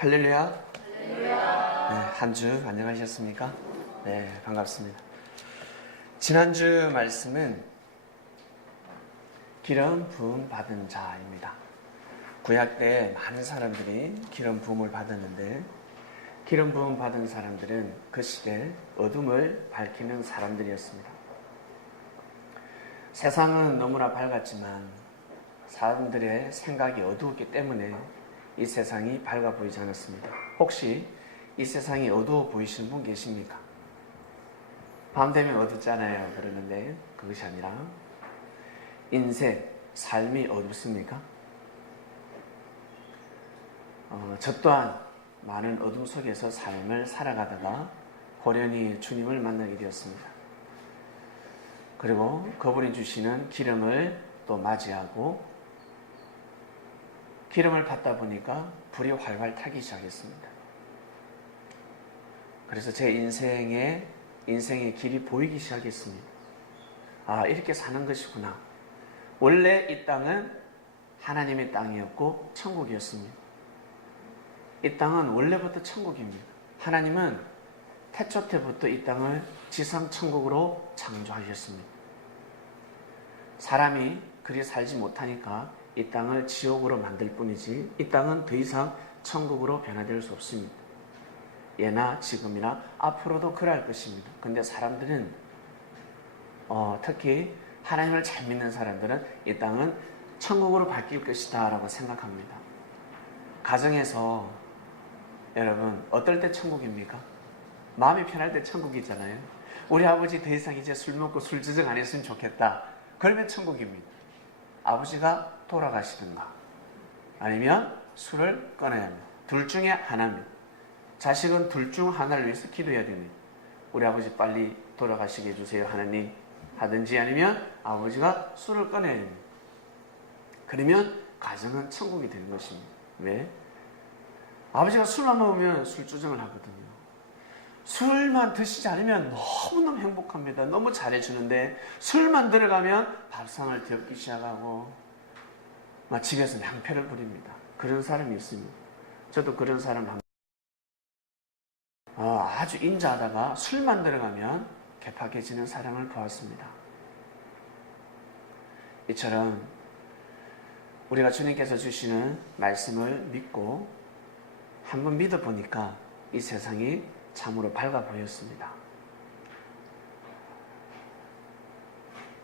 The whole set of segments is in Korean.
할렐루야. 네, 한 주 안녕하셨습니까? 네, 반갑습니다. 지난주 말씀은 기름 부음 받은 자입니다. 구약 때 많은 사람들이 기름 부음을 받았는데 기름 부음 받은 사람들은 그 시대 어둠을 밝히는 사람들이었습니다. 세상은 너무나 밝았지만 사람들의 생각이 어두웠기 때문에 이 세상이 밝아 보이지 않았습니다. 혹시 이 세상이 어두워 보이시는 분 계십니까? 밤 되면 어둡잖아요 그러는데 그것이 아니라 인생, 삶이 어둡습니까? 저 또한 많은 어둠 속에서 삶을 살아가다가 호련히 주님을 만나게 되었습니다. 그리고 그분이 주시는 기름을 또 맞이하고 기름을 받다 보니까 불이 활활 타기 시작했습니다. 그래서 제 인생의 길이 보이기 시작했습니다. 아, 이렇게 사는 것이구나. 원래 이 땅은 하나님의 땅이었고 천국이었습니다. 이 땅은 원래부터 천국입니다. 하나님은 태초 때부터 이 땅을 지상 천국으로 창조하셨습니다. 사람이 그리 살지 못하니까 이 땅을 지옥으로 만들 뿐이지 이 땅은 더 이상 천국으로 변화될 수 없습니다. 예나 지금이나 앞으로도 그럴 것입니다. 근데 사람들은 특히 하나님을 잘 믿는 사람들은 이 땅은 천국으로 바뀔 것이다 라고 생각합니다. 가정에서 여러분 어떨 때 천국입니까? 마음이 편할 때 천국이잖아요. 우리 아버지 더 이상 이제 술 먹고 술 주정 안 했으면 좋겠다. 그러면 천국입니다. 아버지가 돌아가시든가 아니면 술을 끊어야 합니다. 둘 중에 하나입니다. 자식은 둘 중 하나를 위해서 기도해야 됩니다. 우리 아버지 빨리 돌아가시게 해주세요 하나님 하든지 아니면 아버지가 술을 끊어야 됩니다. 그러면 가정은 천국이 되는 것입니다. 왜? 아버지가 술만 먹으면 술주정을 하거든요. 술만 드시지 않으면 너무너무 행복합니다. 너무 잘해주는데 술만 들어가면 밥상을 뒤엎기 시작하고 집에서 낭패를 부립니다. 그런 사람이 있습니다. 저도 그런 사람 아주 인자하다가 술만 들어가면 개팍해지는 사람을 보았습니다. 이처럼 우리가 주님께서 주시는 말씀을 믿고 한번 믿어보니까 이 세상이 참으로 밝아 보였습니다.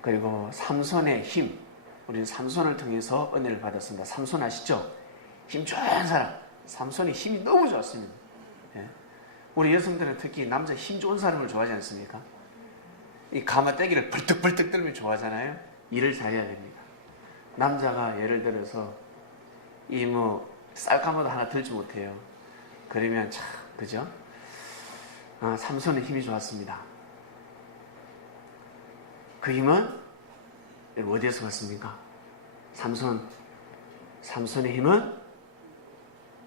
그리고 삼손의 힘, 우리는 삼손을 통해서 은혜를 받았습니다. 삼손 아시죠? 힘 좋은 사람. 삼손이 힘이 너무 좋았습니다. 예. 우리 여성들은 특히 남자 힘 좋은 사람을 좋아하지 않습니까? 이 가마떼기를 벌떡벌떡 들면 좋아하잖아요. 일을 잘해야 됩니다. 남자가 예를 들어서 쌀가마도 하나 들지 못해요. 그러면 참 그죠? 삼손의 힘이 좋았습니다. 그 힘은 어디에서 왔습니까? 삼손의 힘은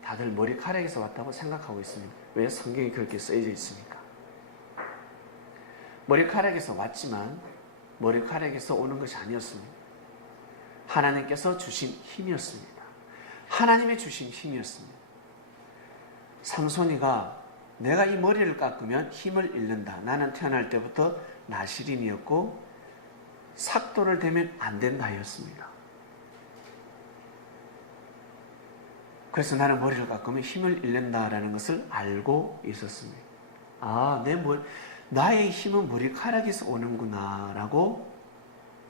다들 머리카락에서 왔다고 생각하고 있습니다. 왜? 성경이 그렇게 써져 있으니까. 머리카락에서 왔지만 머리카락에서 오는 것이 아니었습니다. 하나님께서 주신 힘이었습니다. 하나님의 주신 힘이었습니다. 삼손이가 내가 이 머리를 깎으면 힘을 잃는다. 나는 태어날 때부터 나시린이었고 삭도를 대면 안 된다 하였습니다. 그래서 나는 머리를 깎으면 힘을 잃는다라는 것을 알고 있었습니다. 나의 힘은 머리카락에서 오는구나 라고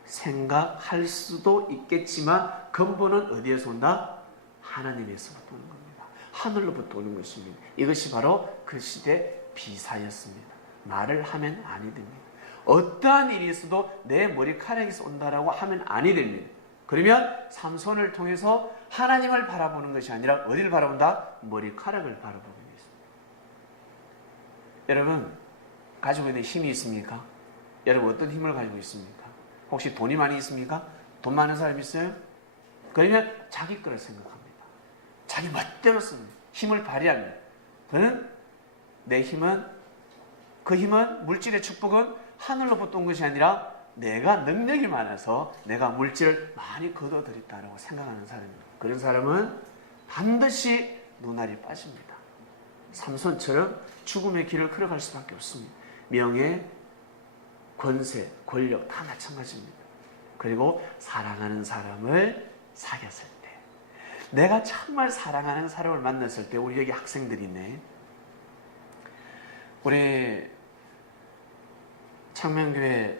생각할 수도 있겠지만 근본은 어디에서 온다? 하나님에서부터 오는 겁니다. 하늘로부터 오는 것입니다. 이것이 바로 그 시대 비사였습니다. 말을 하면 아니 됩니다. 어떠한 일이 있어도 내 머리카락에서 온다라고 하면 아니 됩니다. 그러면 삼손을 통해서 하나님을 바라보는 것이 아니라 어디를 바라본다? 머리카락을 바라보게 되었습니다. 여러분 가지고 있는 힘이 있습니까? 여러분 어떤 힘을 가지고 있습니까? 혹시 돈이 많이 있습니까? 돈 많은 사람 있어요? 그러면 자기 거를 생각합니다. 자기 멋대로 씁니다. 힘을 발휘합니다. 그는 내 힘은 그 힘은 물질의 축복은 하늘로부터 온 것이 아니라 내가 능력이 많아서 내가 물질을 많이 거둬들였다라고 생각하는 사람입니다. 그런 사람은 반드시 눈알이 빠집니다. 삼손처럼 죽음의 길을 걸어갈 수밖에 없습니다. 명예, 권세, 권력 다 마찬가지입니다. 그리고 사랑하는 사람을 사귀었을 때, 내가 정말 사랑하는 사람을 만났을 때, 우리 여기 학생들이 있네. 우리 창명교회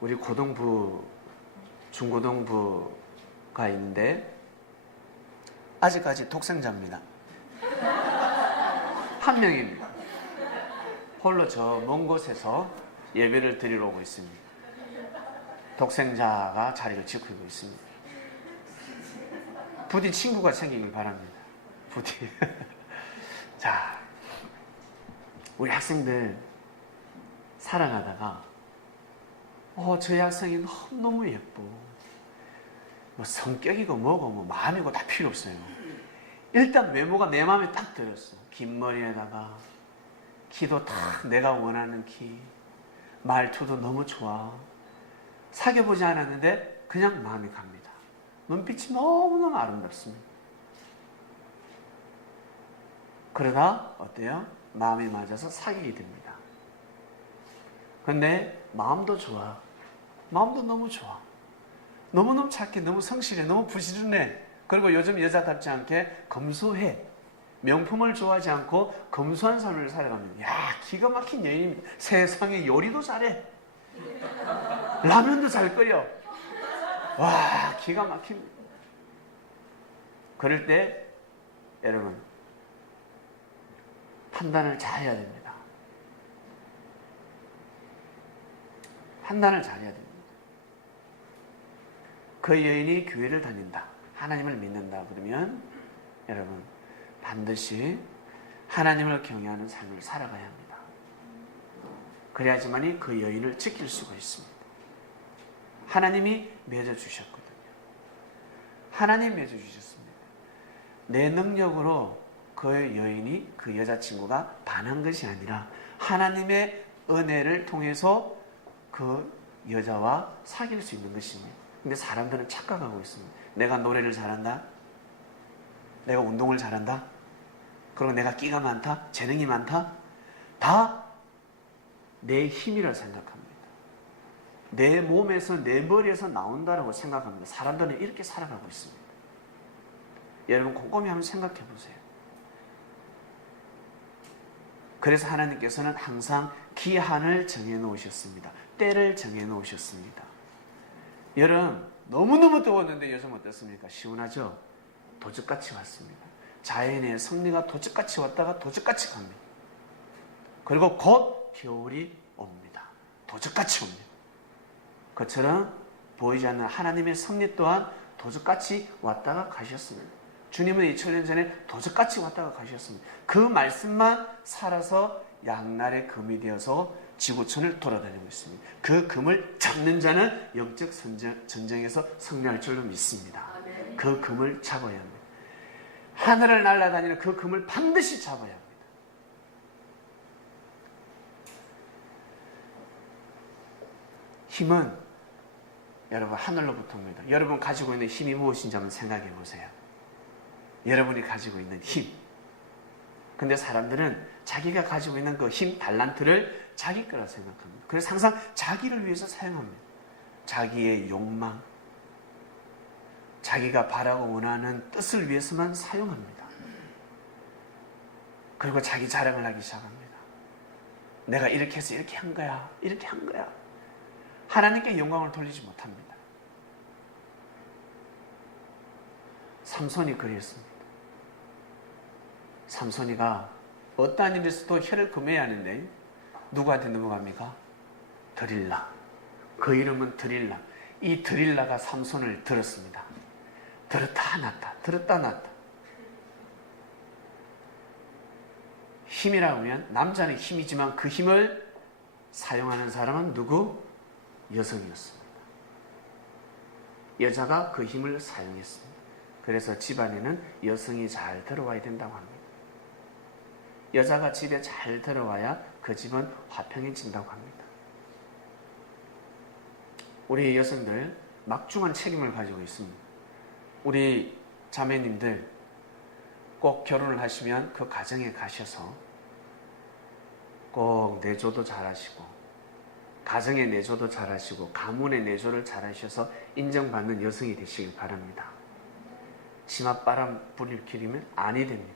우리 고등부, 중고등부가 있는데 아직까지 독생자입니다. 한 명입니다. 홀로 저 먼 곳에서 예배를 드리러 오고 있습니다. 독생자가 자리를 지키고 있습니다. 부디 친구가 생기길 바랍니다. 부디. 자, 우리 학생들 살아가다가 저희 학생이 너무 예뻐. 뭐 성격이고 뭐고 뭐 마음이고 다 필요 없어요. 일단 외모가 내 마음에 딱 들었어. 긴 머리에다가 키도 딱 내가 원하는 키, 말투도 너무 좋아. 사귀어보지 않았는데 그냥 마음이 갑니다. 눈빛이 너무너무 아름답습니다. 그러다 어때요? 마음이 맞아서 사귀게 됩니다. 근데 마음도 좋아. 마음도 너무 좋아. 너무너무 착해. 너무 성실해. 너무 부지런해. 그리고 요즘 여자답지 않게 검소해. 명품을 좋아하지 않고 검소한 삶을 살아갑니다. 야, 기가 막힌 여인입니다. 세상에 요리도 잘해. 라면도 잘 끓여. 와, 기가 막힙니다. 그럴 때 여러분 판단을 잘 해야 됩니다. 판단을 잘해야 됩니다. 그 여인이 교회를 다닌다, 하나님을 믿는다 그러면 여러분 반드시 하나님을 경외하는 삶을 살아가야 합니다. 그래야지만이 그 여인을 지킬 수가 있습니다. 하나님이 맺어주셨거든요. 하나님 맺어주셨습니다. 내 능력으로 그 여인이, 그 여자친구가 반한 것이 아니라 하나님의 은혜를 통해서 그 여자와 사귈 수 있는 것입니다. 근데 사람들은 착각하고 있습니다. 내가 노래를 잘한다, 내가 운동을 잘한다, 그리고 내가 끼가 많다, 재능이 많다, 다 내 힘이라 생각합니다. 내 몸에서, 내 머리에서 나온다라고 생각합니다. 사람들은 이렇게 살아가고 있습니다. 여러분 곰곰이 한번 생각해 보세요. 그래서 하나님께서는 항상 기한을 정해 놓으셨습니다. 때를 정해 놓으셨습니다. 여름 너무너무 더웠는데 요즘 어떻습니까? 시원하죠? 도적같이 왔습니다. 자연의 섭리가 도적같이 왔다가 도적같이 갑니다. 그리고 곧 겨울이 옵니다. 도적같이 옵니다. 그처럼 보이지 않는 하나님의 섭리 또한 도적같이 왔다가 가셨습니다. 주님은 2000년 전에 도적같이 왔다가 가셨습니다. 그 말씀만 살아서 양날의 금이 되어서 지구촌을 돌아다니고 있습니다. 그 금을 잡는 자는 영적 전쟁에서 승리할 줄로 믿습니다. 그 금을 잡아야 합니다. 하늘을 날아다니는 그 금을 반드시 잡아야 합니다. 힘은 여러분 하늘로부터 옵니다. 여러분 가지고 있는 힘이 무엇인지 한번 생각해 보세요. 여러분이 가지고 있는 힘. 근데 사람들은 자기가 가지고 있는 그 힘, 달란트를 자기 거라 생각합니다. 그래서 항상 자기를 위해서 사용합니다. 자기의 욕망, 자기가 바라고 원하는 뜻을 위해서만 사용합니다. 그리고 자기 자랑을 하기 시작합니다. 내가 이렇게 해서 이렇게 한 거야. 이렇게 한 거야. 하나님께 영광을 돌리지 못합니다. 삼손이 그랬습니다. 삼손이가 어떠한 일에서도 혀를 금해야 하는데 누구한테 넘어갑니까? 드릴라. 그 이름은 드릴라. 이 드릴라가 삼손을 들었습니다. 들었다 놨다, 들었다 놨다. 힘이라고 하면 남자는 힘이지만 그 힘을 사용하는 사람은 누구? 여성이었습니다. 여자가 그 힘을 사용했습니다. 그래서 집안에는 여성이 잘 들어와야 된다고 합니다. 여자가 집에 잘 들어와야 그 집은 화평해진다고 합니다. 우리 여성들 막중한 책임을 가지고 있습니다. 우리 자매님들 꼭 결혼을 하시면 그 가정에 가셔서 꼭 내조도 잘하시고 가정의 내조도 잘하시고 가문의 내조를 잘하셔서 인정받는 여성이 되시길 바랍니다. 치맛바람 부릴 길이면 아니 됩니다.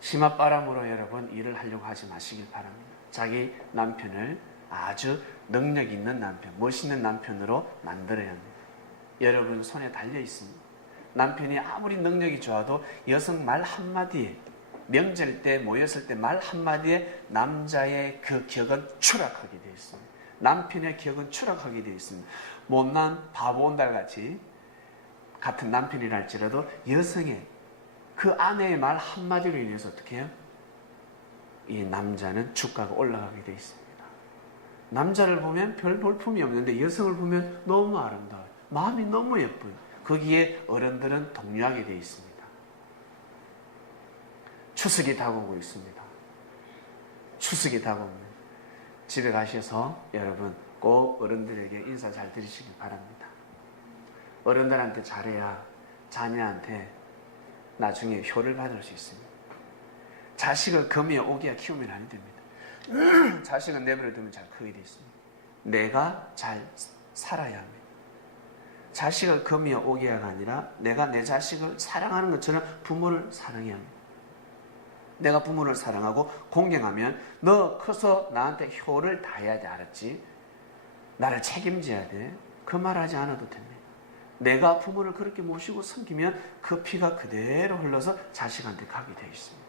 치맛바람으로 여러분 일을 하려고 하지 마시길 바랍니다. 자기 남편을 아주 능력 있는 남편, 멋있는 남편으로 만들어야 합니다. 여러분 손에 달려 있습니다. 남편이 아무리 능력이 좋아도 여성 말 한마디에, 명절 때 모였을 때 말 한마디에 남자의 그 격은 추락하게 되어 있습니다. 남편의 격은 추락하게 되어 있습니다. 못난 바보 온달같이 같은 남편이라 할지라도 여성의 그 아내의 말 한마디로 인해서 어떻게 해요? 이 남자는 주가가 올라가게 되어 있습니다. 남자를 보면 별 볼품이 없는데 여성을 보면 너무 아름다워요. 마음이 너무 예뻐요. 거기에 어른들은 동요하게 되어 있습니다. 추석이 다가오고 있습니다. 추석이 다가옵니다. 집에 가셔서 여러분 꼭 어른들에게 인사 잘 드리시길 바랍니다. 어른들한테 잘해야 자녀한테 나중에 효를 받을 수 있습니다. 자식을 금에 오기야 키우면 안 됩니다. 자식은 내버려 두면 잘 크게 되어 있습니다. 내가 잘 살아야 합니다. 자식을 금이야 오기야가 아니라 내가 내 자식을 사랑하는 것처럼 부모를 사랑해야 합니다. 내가 부모를 사랑하고 공경하면 너 커서 나한테 효를 다해야 돼, 알았지? 나를 책임져야 돼. 그 말 하지 않아도 됩니다. 내가 부모를 그렇게 모시고 섬기면 그 피가 그대로 흘러서 자식한테 가게 되어 있습니다.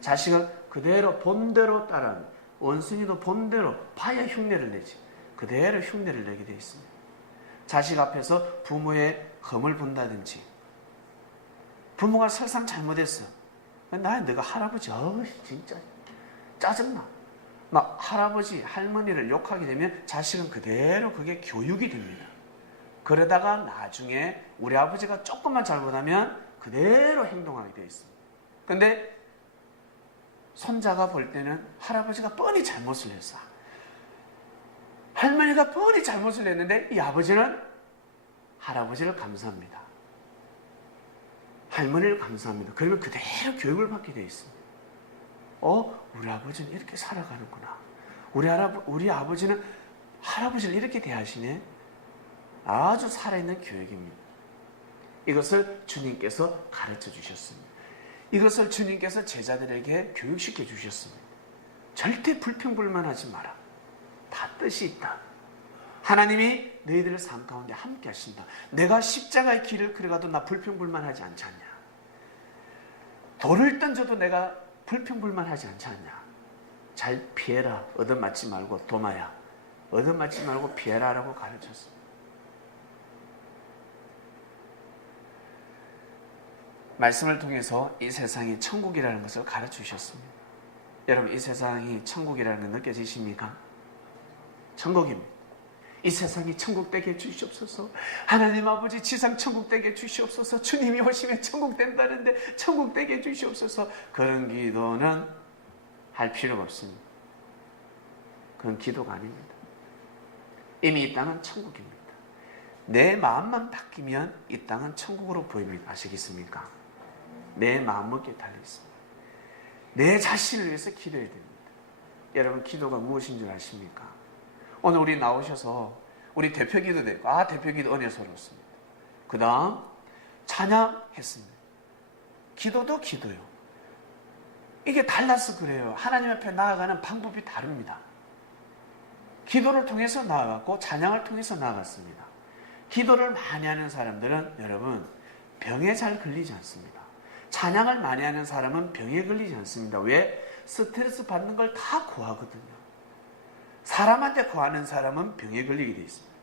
자식을 그대로 본대로 따라합니다. 원숭이도 본대로 봐야 흉내를 내지. 그대로 흉내를 내게 되어 있습니다. 자식 앞에서 부모의 검을 본다든지 부모가 설상 잘못했어. 너가 할아버지 진짜 짜증나. 막 할아버지 할머니를 욕하게 되면 자식은 그대로 그게 교육이 됩니다. 그러다가 나중에 우리 아버지가 조금만 잘못하면 그대로 행동하게 되어 있습니다. 근데 손자가 볼 때는 할아버지가 뻔히 잘못을 했어. 할머니가 뻔히 잘못을 했는데 이 아버지는 할아버지를 감사합니다. 할머니를 감사합니다. 그러면 그대로 교육을 받게 되어 있습니다. 우리 아버지는 이렇게 살아가는구나. 우리 아버지는 할아버지를 이렇게 대하시네. 아주 살아있는 교육입니다. 이것을 주님께서 가르쳐 주셨습니다. 이것을 주님께서 제자들에게 교육시켜 주셨습니다. 절대 불평불만하지 마라. 다 뜻이 있다. 하나님이 너희들의 삶 가운데 함께 하신다. 내가 십자가의 길을 걸어가도 나 불평불만하지 않지 않냐. 돌을 던져도 내가 불평불만하지 않지 않냐. 잘 피해라. 얻어맞지 말고 도마야. 얻어맞지 말고 피해라라고 가르쳤습니다. 말씀을 통해서 이 세상이 천국이라는 것을 가르치셨습니다. 여러분 이 세상이 천국이라는 건 느껴지십니까? 천국입니다. 이 세상이 천국 되게 해주시옵소서. 하나님 아버지 지상 천국 되게 해주시옵소서. 주님이 오시면 천국 된다는데 천국 되게 해주시옵소서. 그런 기도는 할 필요가 없습니다. 그건 기도가 아닙니다. 이미 이 땅은 천국입니다. 내 마음만 바뀌면 이 땅은 천국으로 보입니다. 아시겠습니까? 내 마음먹기에 달려있습니다. 내 자신을 위해서 기도해야 됩니다. 여러분 기도가 무엇인 줄 아십니까? 오늘 우리 나오셔서 우리 대표기도 됐고 대표기도 은혜스러웠습니다. 그 다음 찬양했습니다. 기도도 기도요. 이게 달라서 그래요. 하나님 앞에 나아가는 방법이 다릅니다. 기도를 통해서 나아갔고 찬양을 통해서 나아갔습니다. 기도를 많이 하는 사람들은 여러분 병에 잘 걸리지 않습니다. 찬양을 많이 하는 사람은 병에 걸리지 않습니다. 왜? 스트레스 받는 걸 다 구하거든요. 사람한테 구하는 사람은 병에 걸리게 되어 있습니다.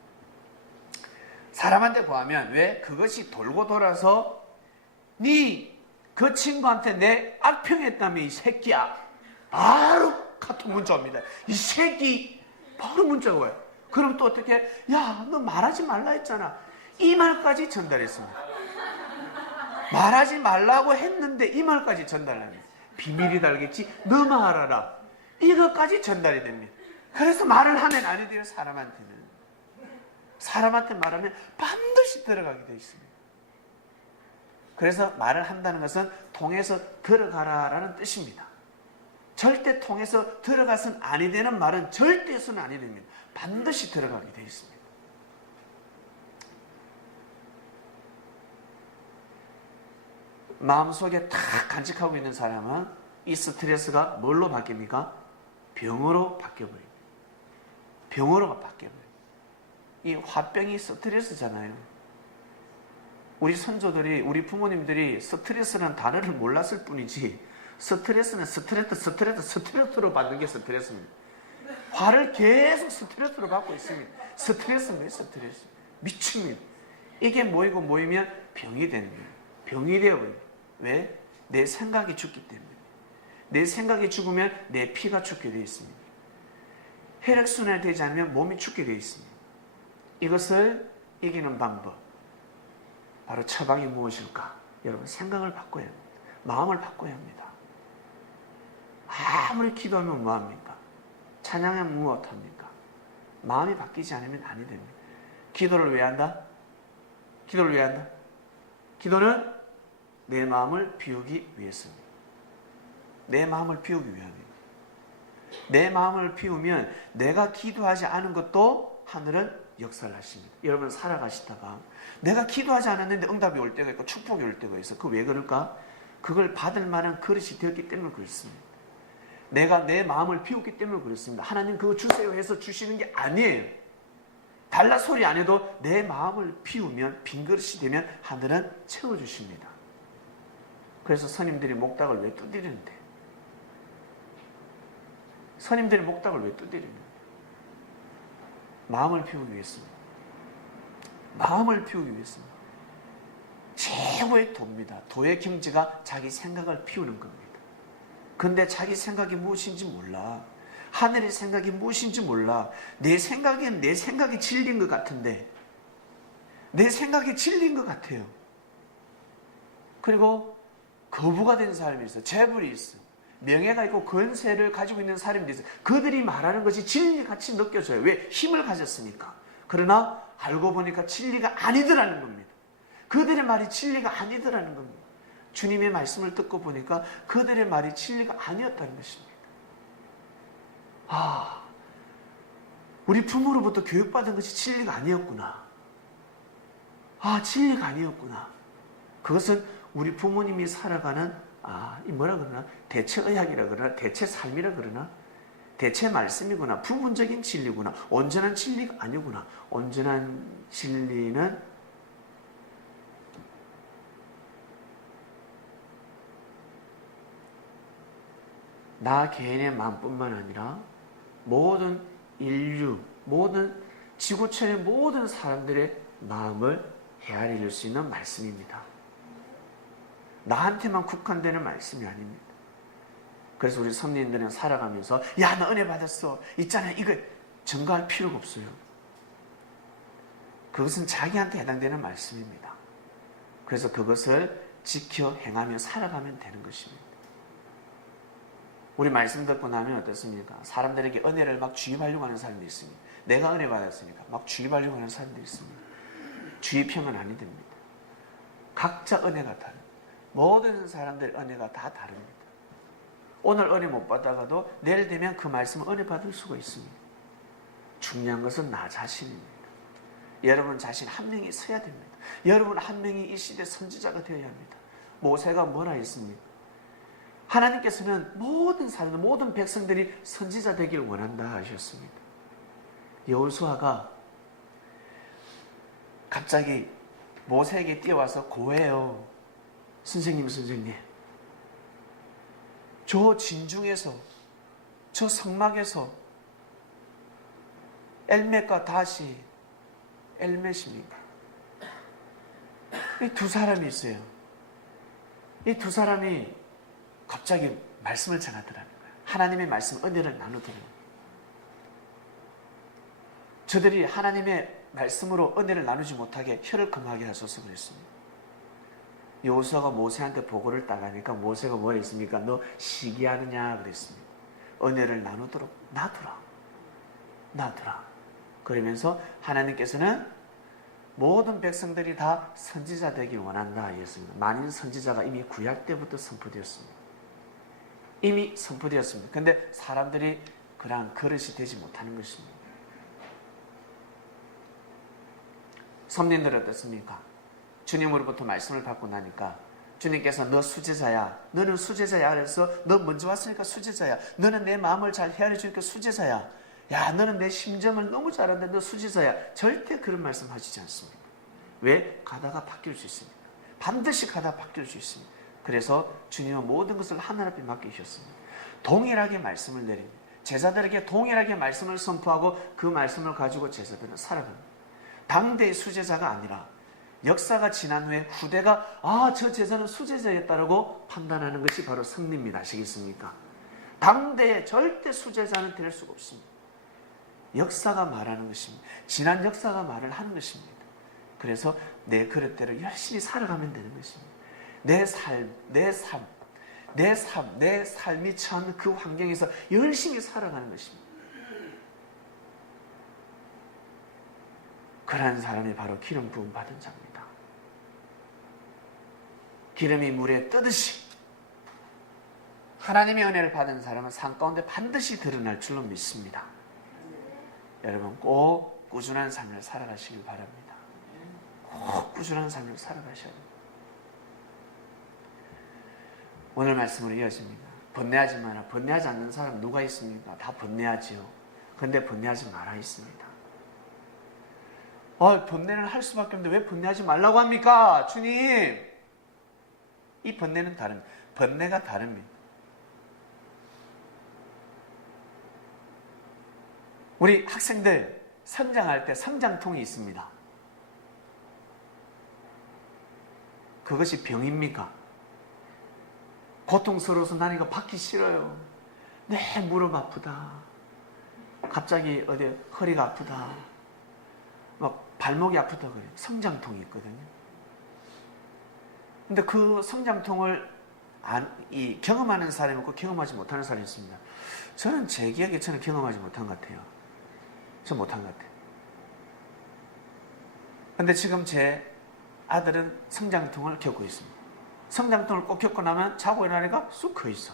사람한테 구하면 왜? 그것이 돌고 돌아서 그 친구한테 내 악평했다며 이 새끼야. 바로 카톡 문자 옵니다. 이 새끼 바로 문자가 와요. 그럼 또 어떻게 야, 너 말하지 말라 했잖아. 이 말까지 전달했습니다. 말하지 말라고 했는데 이 말까지 전달합니다. 비밀이 달겠지. 너만 알아라. 이것까지 전달이 됩니다. 그래서 말을 하면 안 돼요. 사람한테는. 사람한테 말하면 반드시 들어가게 되어 있습니다. 그래서 말을 한다는 것은 통해서 들어가라라는 뜻입니다. 절대 통해서 들어가서는 아니 되는 말은 절대서는 아니 됩니다. 반드시 들어가게 되어 있습니다. 마음속에 탁 간직하고 있는 사람은 이 스트레스가 뭘로 바뀝니까? 병으로 바뀌어버립니다. 병으로 바뀌어버립니다. 이 화병이 스트레스잖아요. 우리 선조들이, 우리 부모님들이 스트레스라는 단어를 몰랐을 뿐이지, 스트레스는 스트레스로 받는 게 스트레스입니다. 화를 계속 스트레스로 받고 있습니다. 스트레스입니다. 스트레스. 미칩니다. 이게 모이고 모이면 병이 되는 거예요. 병이 되어버립니다. 왜? 내 생각이 죽기 때문에. 내 생각이 죽으면 내 피가 죽게 되어 있습니다. 혈액순환이 되지 않으면 몸이 죽게 되어 있습니다. 이것을 이기는 방법, 바로 처방이 무엇일까? 여러분, 생각을 바꿔야 합니다. 마음을 바꿔야 합니다. 아무리 기도하면 뭐합니까? 찬양하면 무엇합니까? 마음이 바뀌지 않으면 아니 됩니다. 기도를 왜 한다? 기도를 왜 한다? 기도는 내 마음을 비우기 위해서입니다. 내 마음을 비우기 위함입니다. 내 마음을 비우면 내가 기도하지 않은 것도 하늘은 역사를 하십니다. 여러분, 살아가시다가 내가 기도하지 않았는데 응답이 올 때가 있고 축복이 올 때가 있어. 그 왜 그럴까? 그걸 받을 만한 그릇이 되었기 때문에 그렇습니다. 내가 내 마음을 비웠기 때문에 그렇습니다. 하나님 그거 주세요 해서 주시는 게 아니에요. 달라 소리 안 해도 내 마음을 비우면, 빈 그릇이 되면 하늘은 채워주십니다. 그래서 스님들이 목닥을 왜 두드리는데? 스님들이 목닥을 왜 두드리는데? 마음을 비우기 위해서입니다. 마음을 비우기 위해서입니다. 최고의 도입니다. 도의 경지가 자기 생각을 비우는 겁니다. 근데 자기 생각이 무엇인지 몰라. 하늘의 생각이 무엇인지 몰라. 내 생각엔 내 생각이 진리인 것 같은데, 내 생각이 진리인 것 같아요. 그리고 거부가 된 사람이 있어. 재벌이 있어. 명예가 있고 권세를 가지고 있는 사람이 있어. 그들이 말하는 것이 진리같이 느껴져요. 왜? 힘을 가졌으니까. 그러나 알고 보니까 진리가 아니더라는 겁니다. 그들의 말이 진리가 아니더라는 겁니다. 주님의 말씀을 듣고 보니까 그들의 말이 진리가 아니었다는 것입니다. 아, 우리 부모로부터 교육받은 것이 진리가 아니었구나. 아, 진리가 아니었구나. 그것은 우리 부모님이 살아가는, 이 뭐라 그러나? 대체의학이라 그러나? 대체 삶이라 그러나? 대체 말씀이구나. 부분적인 진리구나. 온전한 진리가 아니구나. 온전한 진리는 나 개인의 마음뿐만 아니라 모든 인류, 모든 지구촌의 모든 사람들의 마음을 헤아릴 수 있는 말씀입니다. 나한테만 국한되는 말씀이 아닙니다. 그래서 우리 선생님들은 살아가면서 야, 나 은혜 받았어. 있잖아. 이거 증거할 필요가 없어요. 그것은 자기한테 해당되는 말씀입니다. 그래서 그것을 지켜 행하며 살아가면 되는 것입니다. 우리 말씀 듣고 나면 어떻습니까? 사람들에게 은혜를 막 주입하려고 하는 사람도 있습니다. 내가 은혜 받았으니까 막 주입하려고 하는 사람도 있습니다. 주입형은 아니 됩니다. 각자 은혜가 다릅니다. 모든 사람들 은혜가 다 다릅니다. 오늘 은혜 못 받다가도 내일 되면 그 말씀을 은혜 받을 수가 있습니다. 중요한 것은 나 자신입니다. 여러분 자신 한 명이 서야 됩니다. 여러분 한 명이 이 시대 선지자가 되어야 합니다. 모세가 뭐라 했습니까? 하나님께서는 모든 사람들, 모든 백성들이 선지자 되길 원한다 하셨습니다. 여호수아가 갑자기 모세에게 뛰어와서 고해요. 선생님, 저 진중에서, 저 성막에서 엘멧과 다시, 엘멧입니까? 이 두 사람이 있어요. 이 두 사람이 갑자기 말씀을 전하더라는 거예요. 하나님의 말씀, 은혜를 나누더라는 거예요. 저들이 하나님의 말씀으로 은혜를 나누지 못하게 혀를 금하게 하소서 그랬습니다. 여호수아가 모세한테 보고를 따가니까 모세가 뭐 했습니까? 너 시기하느냐 그랬습니다. 은혜를 나누도록 놔두라. 그러면서 하나님께서는 모든 백성들이 다 선지자 되길 원한다 이었습니다. 만인 선지자가 이미 구약 때부터 선포되었습니다. 이미 선포되었습니다. 근데 사람들이 그러한 그릇이 되지 못하는 것입니다. 선민들 어떻습니까? 주님으로부터 말씀을 받고 나니까 주님께서 너 수제자야, 너는 수제자야, 그래서 너 먼저 왔으니까 수제자야, 너는 내 마음을 잘 헤아려 주니까 수제자야, 야 너는 내 심정을 너무 잘 안다, 너 수제자야. 절대 그런 말씀 하시지 않습니다. 왜? 가다가 바뀔 수 있습니다. 반드시 가다가 바뀔 수 있습니다. 그래서 주님은 모든 것을 하늘 앞에 맡기셨습니다. 동일하게 말씀을 내립니다. 제자들에게 동일하게 말씀을 선포하고 그 말씀을 가지고 제자들은 살아갑니다. 당대의 수제자가 아니라 역사가 지난 후에 후대가 저 제자는 수제자였다라고 판단하는 것이 바로 승리입니다. 아시겠습니까? 당대의 절대 수제자는 될 수가 없습니다. 역사가 말하는 것입니다. 지난 역사가 말을 하는 것입니다. 그래서 내 그릇대로 열심히 살아가면 되는 것입니다. 내 삶이 처한 그 환경에서 열심히 살아가는 것입니다. 그러한 사람이 바로 기름 부음 받은 자입니다. 기름이 물에 뜨듯이 하나님의 은혜를 받은 사람은 삶 가운데 반드시 드러날 줄로 믿습니다. 여러분 꼭 꾸준한 삶을 살아가시길 바랍니다. 꼭 꾸준한 삶을 살아가셔야 됩니다. 오늘 말씀으로 이어집니다. 번뇌하지 마라. 번뇌하지 않는 사람 누가 있습니까? 다 번뇌하지요. 그런데 번뇌하지 말아 있습니다. 번뇌는 할 수밖에 없는데 왜 번뇌하지 말라고 합니까? 주님! 이 번뇌는 다릅니다. 번뇌가 다릅니다. 우리 학생들 성장할 때 성장통이 있습니다. 그것이 병입니까? 고통스러워서 난 이거 받기 싫어요. 내 무릎 아프다. 갑자기 어디 허리가 아프다. 막 발목이 아프다 그래요. 성장통이 있거든요. 근데 그 성장통을 경험하는 사람이 있고 경험하지 못하는 사람이 있습니다. 저는 제 기억에 저는 경험하지 못한 것 같아요. 저 못한 것 같아요. 근데 지금 제 아들은 성장통을 겪고 있습니다. 성장통을 꼭 겪고 나면 자고 일어나니까 쑥 커 있어.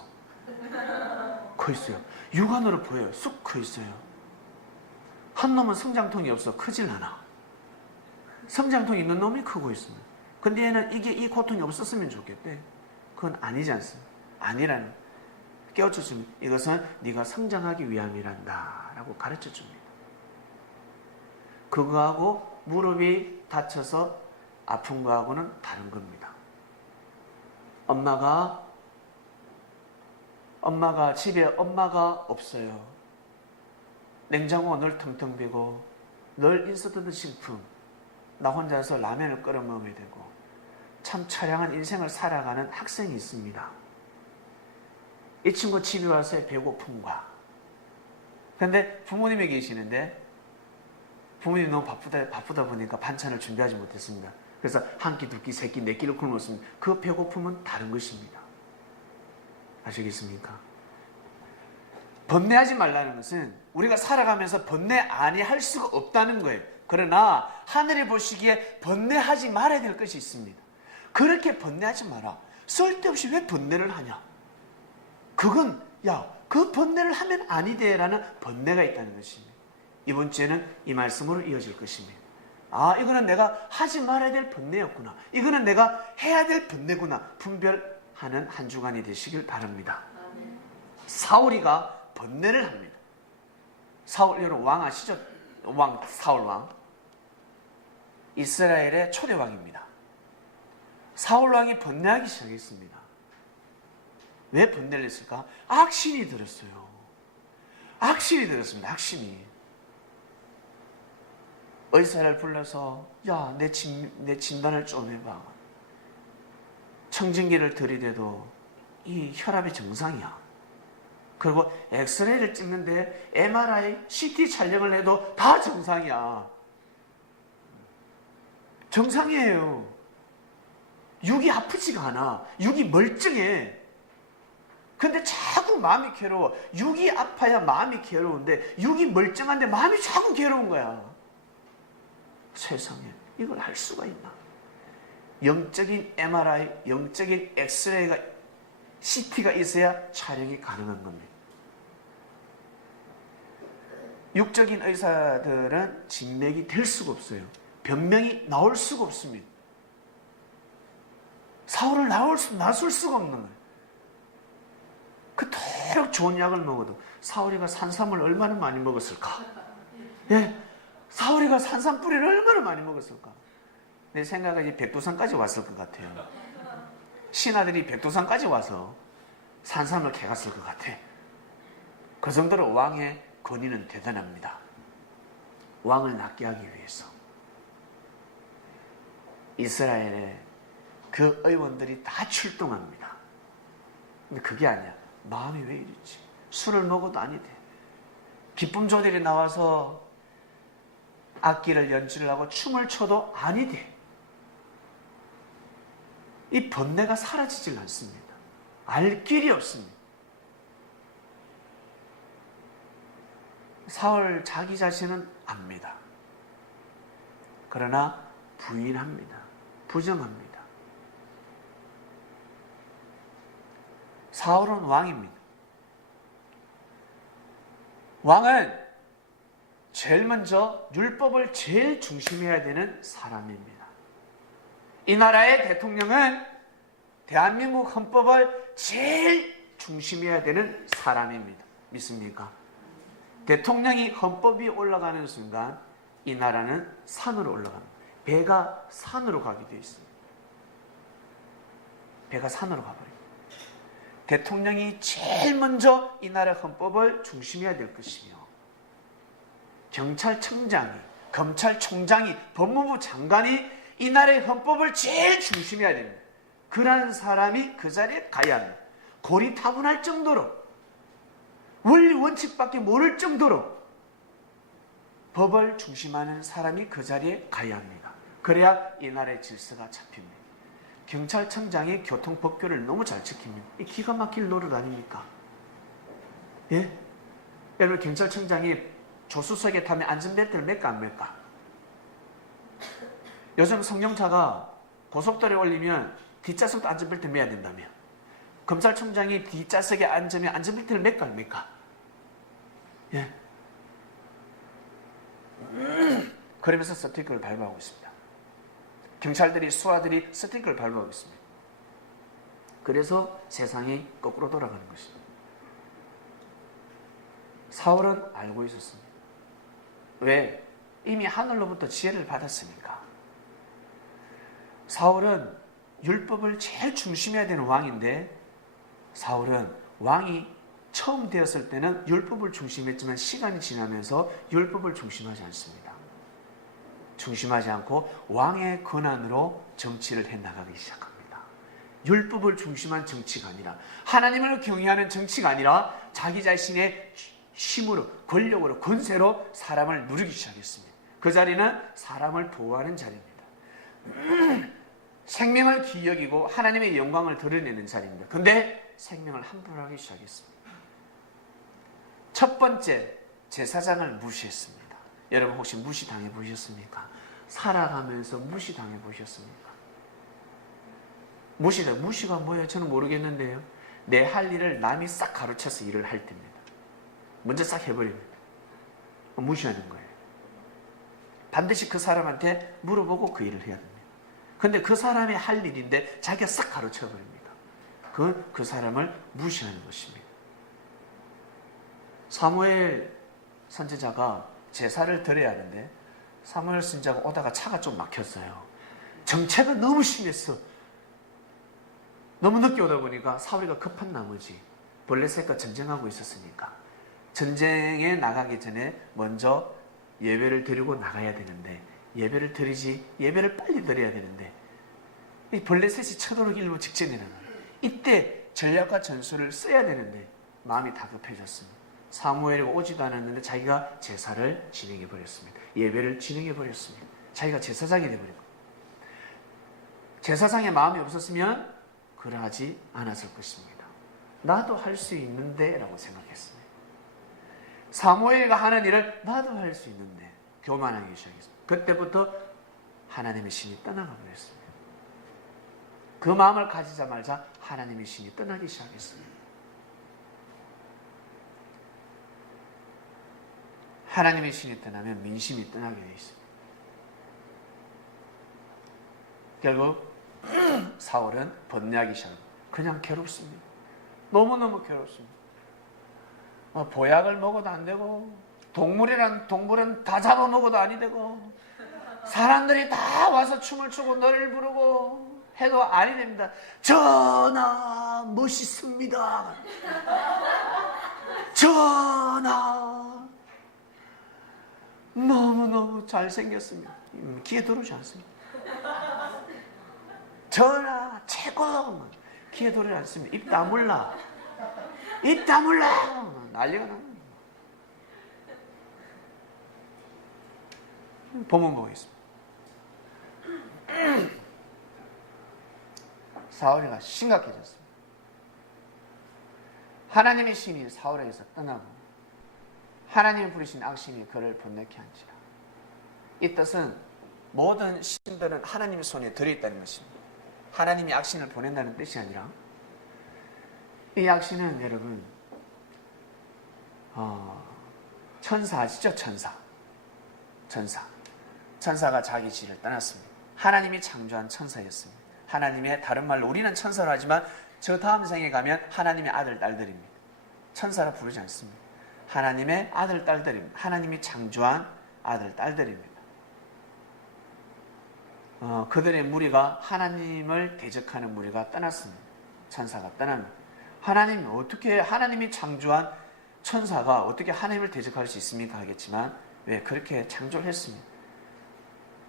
커 있어요. 육안으로 보여요. 쑥 커 있어요. 한 놈은 성장통이 없어. 크질 않아. 성장통이 있는 놈이 크고 있습니다. 근데 얘는 이 고통이 없었으면 좋겠대. 그건 아니지 않습니까? 아니라는 깨우쳐줍니다. 이것은 네가 성장하기 위함이란다 라고 가르쳐줍니다. 그거하고 무릎이 다쳐서 아픈 거하고는 다른 겁니다. 집에 엄마가 없어요. 냉장고가 늘 텅텅 비고 늘 인스턴트 식품 나 혼자서 라면을 끓여 먹어야 되고 참 처량한 인생을 살아가는 학생이 있습니다. 이 친구 집에 와서의 배고픔과 근데 부모님이 계시는데 부모님이 너무 바쁘다 보니까 반찬을 준비하지 못했습니다. 그래서 한 끼, 두 끼, 세 끼, 네 끼를 굶었습니다. 그 배고픔은 다른 것입니다. 아시겠습니까? 번뇌하지 말라는 것은 우리가 살아가면서 번뇌 아니할 수가 없다는 거예요. 그러나 하늘이 보시기에 번뇌하지 말아야 될 것이 있습니다. 그렇게 번뇌하지 마라. 쓸데없이 왜 번뇌를 하냐? 그건 그 번뇌를 하면 아니되라는 번뇌가 있다는 것입니다. 이번 주에는 이 말씀으로 이어질 것입니다. 이거는 내가 하지 말아야 될 번뇌였구나. 이거는 내가 해야 될 번뇌구나. 분별하는 한 주간이 되시길 바랍니다. 사울이가 번뇌를 합니다. 사울, 여러분 왕 아시죠? 사울 왕. 이스라엘의 초대 왕입니다. 사울 왕이 번뇌하기 시작했습니다. 왜 번뇌를 했을까? 악신이 들었어요. 악신이 들었습니다. 악신이. 의사를 불러서 내 진단을 좀 해봐. 청진기를 들이대도 이 혈압이 정상이야. 그리고 엑스레이를 찍는데 MRI, CT 촬영을 해도 다 정상이야. 정상이에요. 육이 아프지가 않아. 육이 멀쩡해. 근데 자꾸 마음이 괴로워. 육이 아파야 마음이 괴로운데 육이 멀쩡한데 마음이 자꾸 괴로운 거야. 세상에 이걸 할 수가 있나? 영적인 MRI, 영적인 엑스레이가 CT가 있어야 촬영이 가능한 겁니다. 육적인 의사들은 진맥이 될 수가 없어요. 변명이 나올 수가 없습니다. 사울을 낫을 수가 없는 거예요. 그토록 좋은 약을 먹어도 사울이가 산삼을 얼마나 많이 먹었을까? 예, 사울이가 산삼 뿌리를 얼마나 많이 먹었을까? 내 생각에 백두산까지 왔을 것 같아요. 신하들이 백두산까지 와서 산삼을 캐갔을 것 같아. 그 정도로 왕의 권위는 대단합니다. 왕을 낫게 하기 위해서 이스라엘의 그 의원들이 다 출동합니다. 근데 그게 아니야. 마음이 왜 이랬지? 술을 먹어도 아니대. 기쁨 조절이 나와서 악기를 연주를 하고 춤을 춰도 아니대. 이 번뇌가 사라지질 않습니다. 알 길이 없습니다. 사울 자기 자신은 압니다. 그러나 부인합니다. 부정합니다. 사울은 왕입니다. 왕은 제일 먼저 율법을 제일 중심해야 되는 사람입니다. 이 나라의 대통령은 대한민국 헌법을 제일 중심해야 되는 사람입니다. 믿습니까? 대통령이 헌법이 올라가는 순간 이 나라는 산으로 올라갑니다. 배가 산으로 가게 되어 있습니다. 배가 산으로 가버립니다. 대통령이 제일 먼저 이 나라 헌법을 중심해야 될 것이며 경찰청장이, 검찰총장이, 법무부 장관이 이 나라의 헌법을 제일 중심해야 됩니다. 그러한 사람이 그 자리에 가야 합니다. 고리타분할 정도로, 원리 원칙밖에 모를 정도로 법을 중심하는 사람이 그 자리에 가야 합니다. 그래야 이 나라의 질서가 잡힙니다. 경찰청장이 교통법규를 너무 잘 지킵니다. 이 기가 막힐 노릇 아닙니까? 예? 여러분, 경찰청장이 조수석에 타면 안전벨트를 맬까 안 맬까? 요즘 승용차가 고속도로에 올리면 뒷좌석도 안전벨트 매야 된다며. 검찰총장이 뒷좌석에 앉으면 안전벨트를 맬까 안 맬까? 예. 그러면서 스티커를 발부하고 있습니다. 경찰들이, 수하들이 스티커를 발부하고 있습니다. 그래서 세상이 거꾸로 돌아가는 것입니다. 사울은 알고 있었습니다. 왜? 이미 하늘로부터 지혜를 받았으니까. 사울은 율법을 제일 중심해야 되는 왕인데, 사울은 왕이 처음 되었을 때는 율법을 중심했지만 시간이 지나면서 율법을 중심하지 않습니다. 중심하지 않고 왕의 권한으로 정치를 해나가기 시작합니다. 율법을 중심한 정치가 아니라, 하나님을 경외하는 정치가 아니라 자기 자신의 힘으로, 권력으로, 권세로 사람을 누리기 시작했습니다. 그 자리는 사람을 보호하는 자리입니다. 생명을 귀히 여기고 하나님의 영광을 드러내는 자리입니다. 그런데 생명을 함부로 하기 시작했습니다. 첫 번째, 제사장을 무시했습니다. 여러분 혹시 무시당해 보셨습니까? 살아가면서 무시당해 보셨습니까? 무시가 뭐예요? 저는 모르겠는데요. 내 할 일을 남이 싹 가르쳐서 일을 할 때입니다. 먼저 싹 해버립니다. 무시하는 거예요. 반드시 그 사람한테 물어보고 그 일을 해야 됩니다. 근데 그 사람의 할 일인데 자기가 싹 가르쳐버립니다. 그건 그 사람을 무시하는 것입니다. 사무엘 선지자가 제사를 드려야 하는데 사무엘 선지자가 오다가 차가 좀 막혔어요. 정체가 너무 심했어. 너무 늦게 오다 보니까 사울이가 급한 나머지 블레셋과 전쟁하고 있었으니까 전쟁에 나가기 전에 먼저 예배를 드리고 나가야 되는데, 예배를 빨리 드려야 되는데, 이 블레셋이 쳐들어오기 일보 직전이라는, 이때 전략과 전술을 써야 되는데 마음이 다급해졌습니다. 사무엘이 오지도 않았는데 자기가 제사를 진행해 버렸습니다. 예배를 진행해 버렸습니다. 자기가 제사장이 되어버린 겁니다. 제사장의 마음이 없었으면 그러하지 않았을 것입니다. 나도 할 수 있는데 라고 생각했습니다. 사무엘가 하는 일을 나도 할 수 있는데 교만하기 시작했습니다. 그때부터 하나님의 신이 떠나가 버렸습니다. 그 마음을 가지자마자 하나님의 신이 떠나기 시작했습니다. 하나님의 신이 떠나면 민심이 떠나게 되어 있습니다. 결국 사울은 번뇌하기 시작합니다. 그냥 괴롭습니다. 너무너무 괴롭습니다. 보약을 먹어도 안 되고 동물은 다 잡아먹어도 아니 되고 사람들이 다 와서 춤을 추고 노래를 부르고 해도 아니 됩니다. 전하 멋있습니다. 전하 너무너무 잘생겼습니다. 귀에 들어오지 않습니다. 전하 최고 귀에 들어오지 않습니다. 입 다물라 입 다물라 난리가 납니다. 본문 보겠습니다. 사울이가 심각해졌습니다. 하나님의 신이 사울에게서 떠나고 하나님이 부리신 악신이 그를 번뇌케 한지라. 이 뜻은 모든 신들은 하나님의 손에 들어있다는 것입니다. 하나님이 악신을 보낸다는 뜻이 아니라 이 악신은 여러분 천사 아시죠? 천사가 자기 지를 떠났습니다. 하나님이 창조한 천사였습니다. 하나님의 다른 말로 우리는 천사로 하지만 저 다음 생에 가면 하나님의 아들 딸들입니다. 천사라 부르지 않습니다. 하나님의 아들 딸들입니다. 하나님이 창조한 아들 딸들입니다. 그들의 무리가 하나님을 대적하는 무리가 떠났습니다. 천사가 떠납니다. 하나님이 창조한 천사가 어떻게 하나님을 대적할 수 있습니까? 하겠지만 왜 그렇게 창조를 했습니다.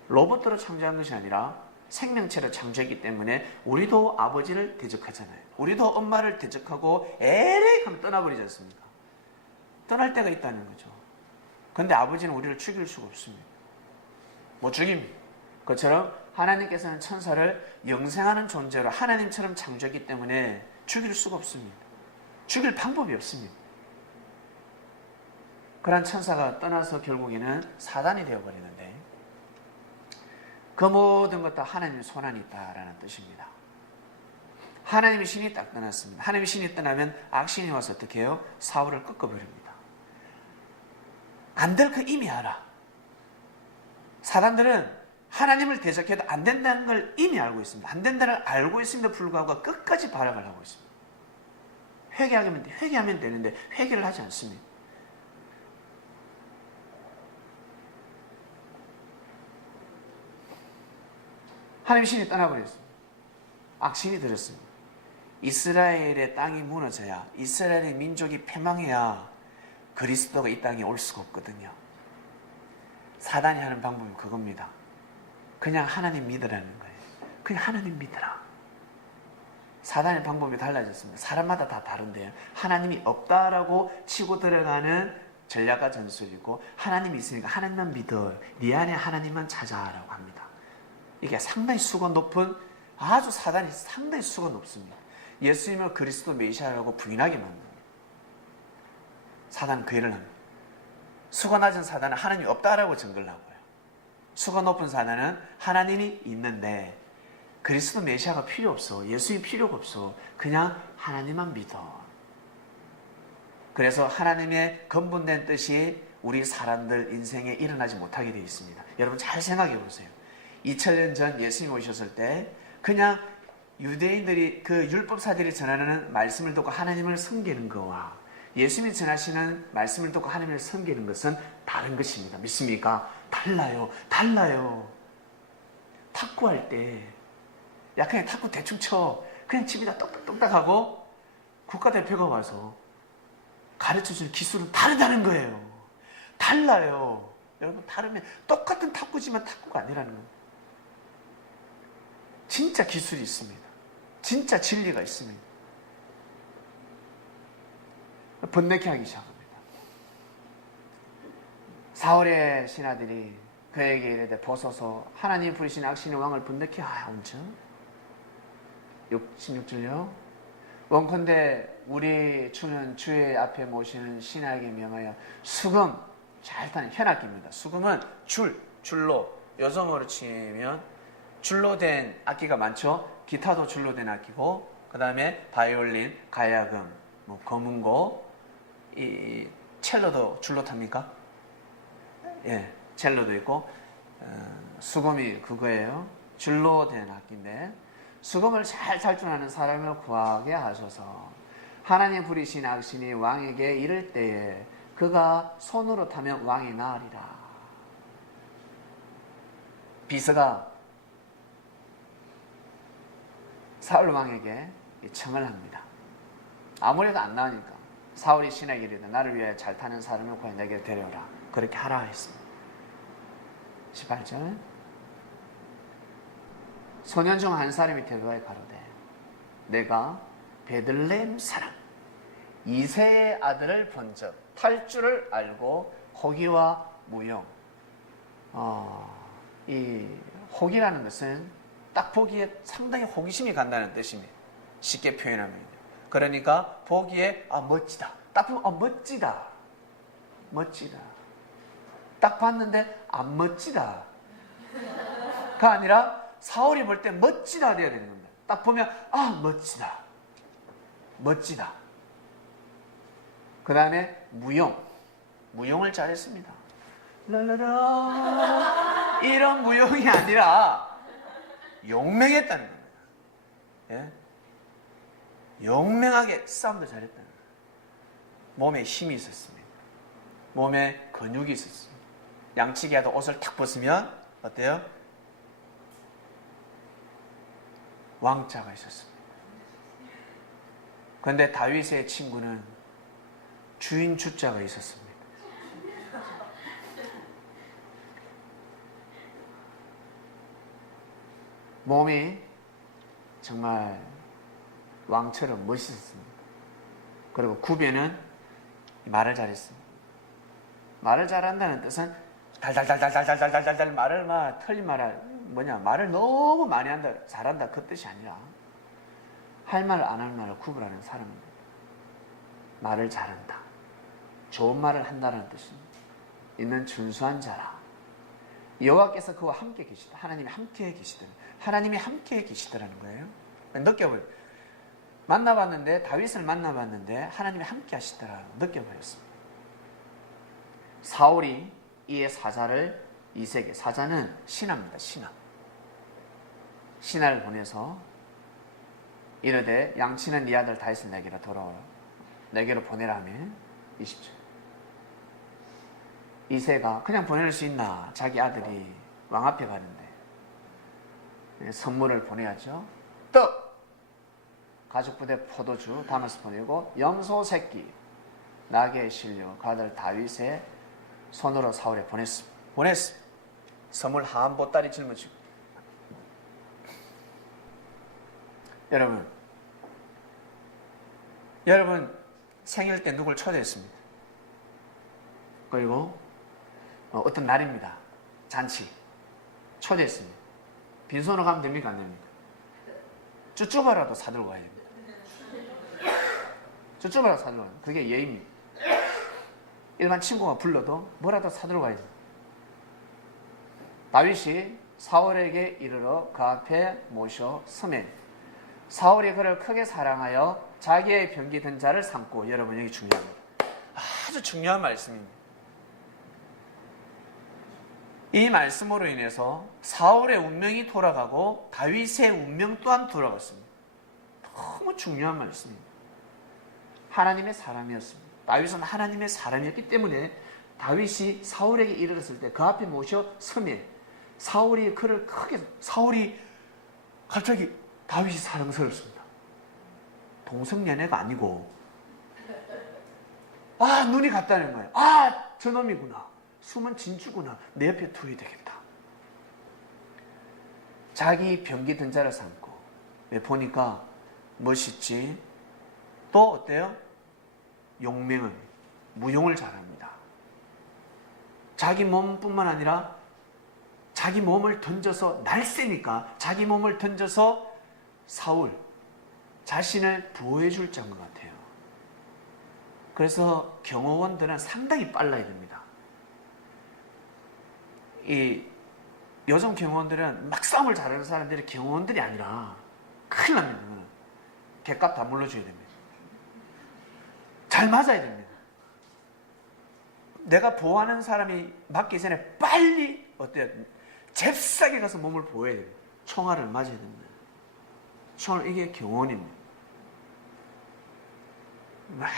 로봇으로 창조한 것이 아니라 생명체로 창조했기 때문에 우리도 아버지를 대적하잖아요. 우리도 엄마를 대적하고 에레이 하면 떠나버리지 않습니까? 떠날 때가 있다는 거죠. 그런데 아버지는 우리를 죽일 수가 없습니다. 못 죽입니다. 그것처럼 하나님께서는 천사를 영생하는 존재로 하나님처럼 창조했기 때문에 죽일 수가 없습니다. 죽일 방법이 없습니다. 그런 천사가 떠나서 결국에는 사단이 되어버리는데 그 모든 것 다 하나님의 손안이 있다라는 뜻입니다. 하나님의 신이 딱 떠났습니다. 하나님의 신이 떠나면 악신이 와서 어떻게 해요? 사울을 꺾어버립니다. 안 될 거 이미 알아. 사단들은 하나님을 대적해도 안 된다는 걸 이미 알고 있습니다. 안 된다는 걸 알고 있음에도 불구하고 끝까지 발악을 하고 있습니다. 회개하면 되는데 회개를 하지 않습니다. 하나님의 신이 떠나버렸습니다. 악신이 들었습니다. 이스라엘의 땅이 무너져야, 이스라엘의 민족이 패망해야 그리스도가 이 땅에 올 수가 없거든요. 사단이 하는 방법이 그겁니다. 그냥 하나님 믿으라는 거예요. 그냥 하나님 믿으라. 사단의 방법이 달라졌습니다. 사람마다 다 다른데요. 하나님이 없다라고 치고 들어가는 전략과 전술이고, 하나님이 있으니까 하나님만 믿어, 네 안에 하나님만 찾아라고 합니다. 이게 상당히 수가 높은, 아주 사단이 상당히 수가 높습니다. 예수님을 그리스도 메시아라고 부인하게 만듭니다. 사단은 그 일을 합니다. 수가 낮은 사단은 하나님이 없다라고 증거를 하고요. 수가 높은 사단은 하나님이 있는데 그리스도 메시아가 필요 없어, 예수님 필요가 없어, 그냥 하나님만 믿어. 그래서 하나님의 근본된 뜻이 우리 사람들 인생에 일어나지 못하게 되어 있습니다. 여러분 잘 생각해 보세요. 2000년 전 예수님 오셨을 때 그냥 유대인들이, 그 율법사들이 전하는 말씀을 듣고 하나님을 섬기는 것과 예수님이 전하시는 말씀을 듣고 하나님을 섬기는 것은 다른 것입니다. 믿습니까? 달라요. 탁구할 때 그냥 탁구 대충 쳐, 그냥 집에다 똑딱똑딱 하고 국가대표가 와서 가르쳐주는 기술은 다르다는 거예요. 달라요. 여러분, 다르면 똑같은 탁구지만 탁구가 아니라는 거예요. 진짜 기술이 있습니다. 진짜 진리가 있습니다. 번뇌케 하기 시작합니다. 사울의 신하들이 그에게 이르되 보소서, 하나님 부리신 악신의 왕을 번뇌케 하옵죠. 16절요. 원컨대 우리 주는 주의 앞에 모시는 신하에게 명하여 수금, 잘 타는 현악기입니다. 수금은 줄로 요즘으로 치면 줄로 된 악기가 많죠. 기타도 줄로 된 악기고, 그 다음에 바이올린, 가야금, 뭐 검은고, 이 첼로도 줄로 탑니까? 예, 첼로도 있고, 수금이 그거예요. 줄로 된 악기인데, 수금을 잘 탈 줄 아는 사람을 구하게 하소서. 하나님 부리신 악신이 왕에게 이를 때에 그가 손으로 타면 왕이 나으리라. 비스가 사울 왕에게 청을 합니다. 아무래도 안 나오니까 사울이 신에게 이르되 나를 위해 잘 타는 사람을 구해 내게 데려오라. 그렇게 하라 했습니다. 18절 소년 중 한 사람이 대거에 가로되 내가 베들레헴 사람 이새의 아들을 본 적 탈 줄을 알고 호기와 무용. 이 호기라는 것은 딱 보기에 상당히 호기심이 간다는 뜻입니다. 쉽게 표현하면. 그러니까 보기에 멋지다. 딱 보면 멋지다. 멋지다. 딱 봤는데 안 멋지다. 가 아니라 사울이 볼 때 멋지다 돼야 되는 겁니다. 딱 보면 멋지다. 멋지다. 그 다음에 무용을 잘했습니다. 랄라라 이런 무용이 아니라 용맹했다는 겁니다. 예? 용맹하게 싸움도 잘했다는 거예요. 몸에 힘이 있었습니다. 몸에 근육이 있었습니다. 양치기하다 옷을 탁 벗으면 어때요? 왕자가 있었습니다. 그런데 다윗의 친구는 주인 주자가 있었습니다. 몸이 정말 왕처럼 멋있었습니다. 그리고 구배는 말을 잘했습니다. 말을 잘한다는 뜻은 달달달달달달달달달 말을 막 틀린 말을 말을 너무 많이 한다 잘한다 그 뜻이 아니라 할 말 안 할 말을 구분하는 사람입니다. 말을 잘한다. 좋은 말을 한다는 뜻입니다. 있는 준수한 자라. 여호와께서 그와 함께 계시다. 하나님이 함께 계시더라. 하나님이 함께 계시더라는 거예요. 느껴버려요. 다윗을 만나봤는데 하나님이 함께 하시더라 느껴버렸습니다. 사울이 이에 사자를 이새에게, 사자는 신하입니다. 신하를 보내서 이르되 양치는 네 아들 다윗을 내게로 돌아오라. 내게로 보내라 하며 20절 이새가 그냥 보낼 수 있나? 자기 아들이 왕 앞에 가는데 선물을 보내야죠. 떡! 가죽부대 포도주 담아서 보내고 염소 새끼 나귀에 실려 그 아들 다윗의 손으로 사울에 보냈습니다. 선물 한 보따리 짊어지고. 여러분 생일 때 누굴 초대했습니다. 그리고 어떤 날입니다. 잔치 초대했습니다. 빈손으로 가면 됩니까? 안 됩니까? 쭈쭈바라도 사들고 가야 됩니다. 쭈쭈바라도 사들고 가야 됩니다. 그게 예의입니다. 일반 친구가 불러도 뭐라도 사들고 가야 됩니다. 다윗이 사울에게 이르러 그 앞에 모셔 서매 사울이 그를 크게 사랑하여 자기의 병기 든 자를 삼고. 여러분 여기 중요합니다. 아주 중요한 말씀입니다. 이 말씀으로 인해서 사울의 운명이 돌아가고 다윗의 운명 또한 돌아갔습니다. 너무 중요한 말씀입니다. 하나님의 사람이었습니다. 다윗은 하나님의 사람이었기 때문에 다윗이 사울에게 이르렀을 때 그 앞에 모셔 서매 사울이 갑자기 다윗이 사랑스럽습니다. 동성연애가 아니고 눈이 같다는 거예요. 저놈이구나. 숨은 진주구나. 내 옆에 두어야 되겠다. 자기 병기 든 자를 삼고. 보니까 멋있지. 또 어때요? 무용을 잘합니다. 자기 몸뿐만 아니라 자기 몸을 던져서 날쌔니까 자기 몸을 던져서 사울 자신을 보호해 줄 것 같아요. 그래서 경호원들은 상당히 빨라야 됩니다. 이 요즘 경호원들은 막 싸움을 잘하는 사람들이 경호원들이 아니라 큰일 납니다. 객값 다 물러줘야 됩니다. 잘 맞아야 됩니다. 내가 보호하는 사람이 맞기 전에 빨리 어때요? 잽싸게 가서 몸을 보호해야 됩니다. 총알을 맞아야 됩니다. 총알, 이게 경호원입니다. 막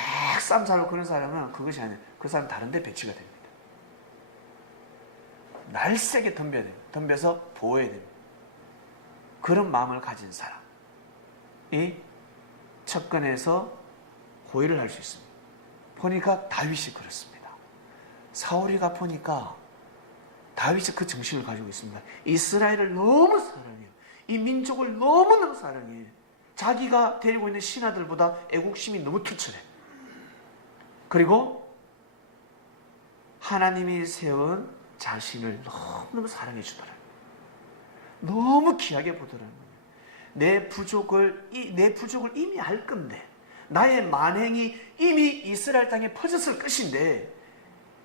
싸움 잘하고 그런 사람은 그것이 아니에요. 그 사람 다른 데 배치가 됩니다. 날쌔게 덤벼야 됩니다. 덤벼서 보호해야 됩니다. 그런 마음을 가진 사람이 접근해서 호위를 할 수 있습니다. 보니까 다윗이 그렇습니다. 사울이가 보니까 다윗이 그 정신을 가지고 있습니다. 이스라엘을 너무 사랑해요. 이 민족을 너무너무 사랑해요. 자기가 데리고 있는 신하들보다 애국심이 너무 투철해요. 그리고 하나님이 세운 자신을 너무너무 사랑해 주더라고요. 너무 귀하게 보더라고요. 내 부족을 이미 알 건데, 나의 만행이 이미 이스라엘 땅에 퍼졌을 것인데,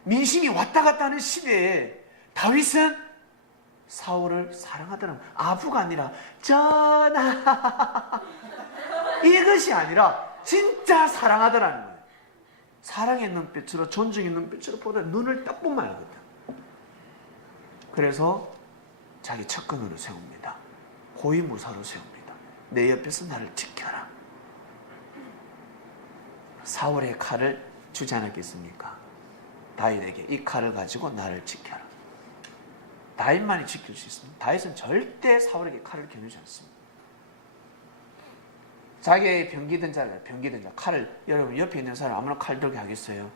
민심이 왔다 갔다 하는 시대에 다윗은 사울을 사랑하더라고요. 아부가 아니라 전하 이것이 아니라 진짜 사랑하더라는 거예요. 사랑의 눈빛으로, 존중의 눈빛으로 보다 눈을 딱 보면 알거든. 그래서 자기 측근으로 세웁니다. 호위무사로 세웁니다. 내 옆에서 나를 지켜라. 사울의 칼을 주지 않았겠습니까? 다윗에게 이 칼을 가지고 나를 지켜라. 다윗만이 지킬 수 있습니다. 다윗은 절대 사울에게 칼을 겨누지 않습니다. 자기의 병기든 자, 칼을, 여러분 옆에 있는 사람 아무나 칼 들게 하겠어요?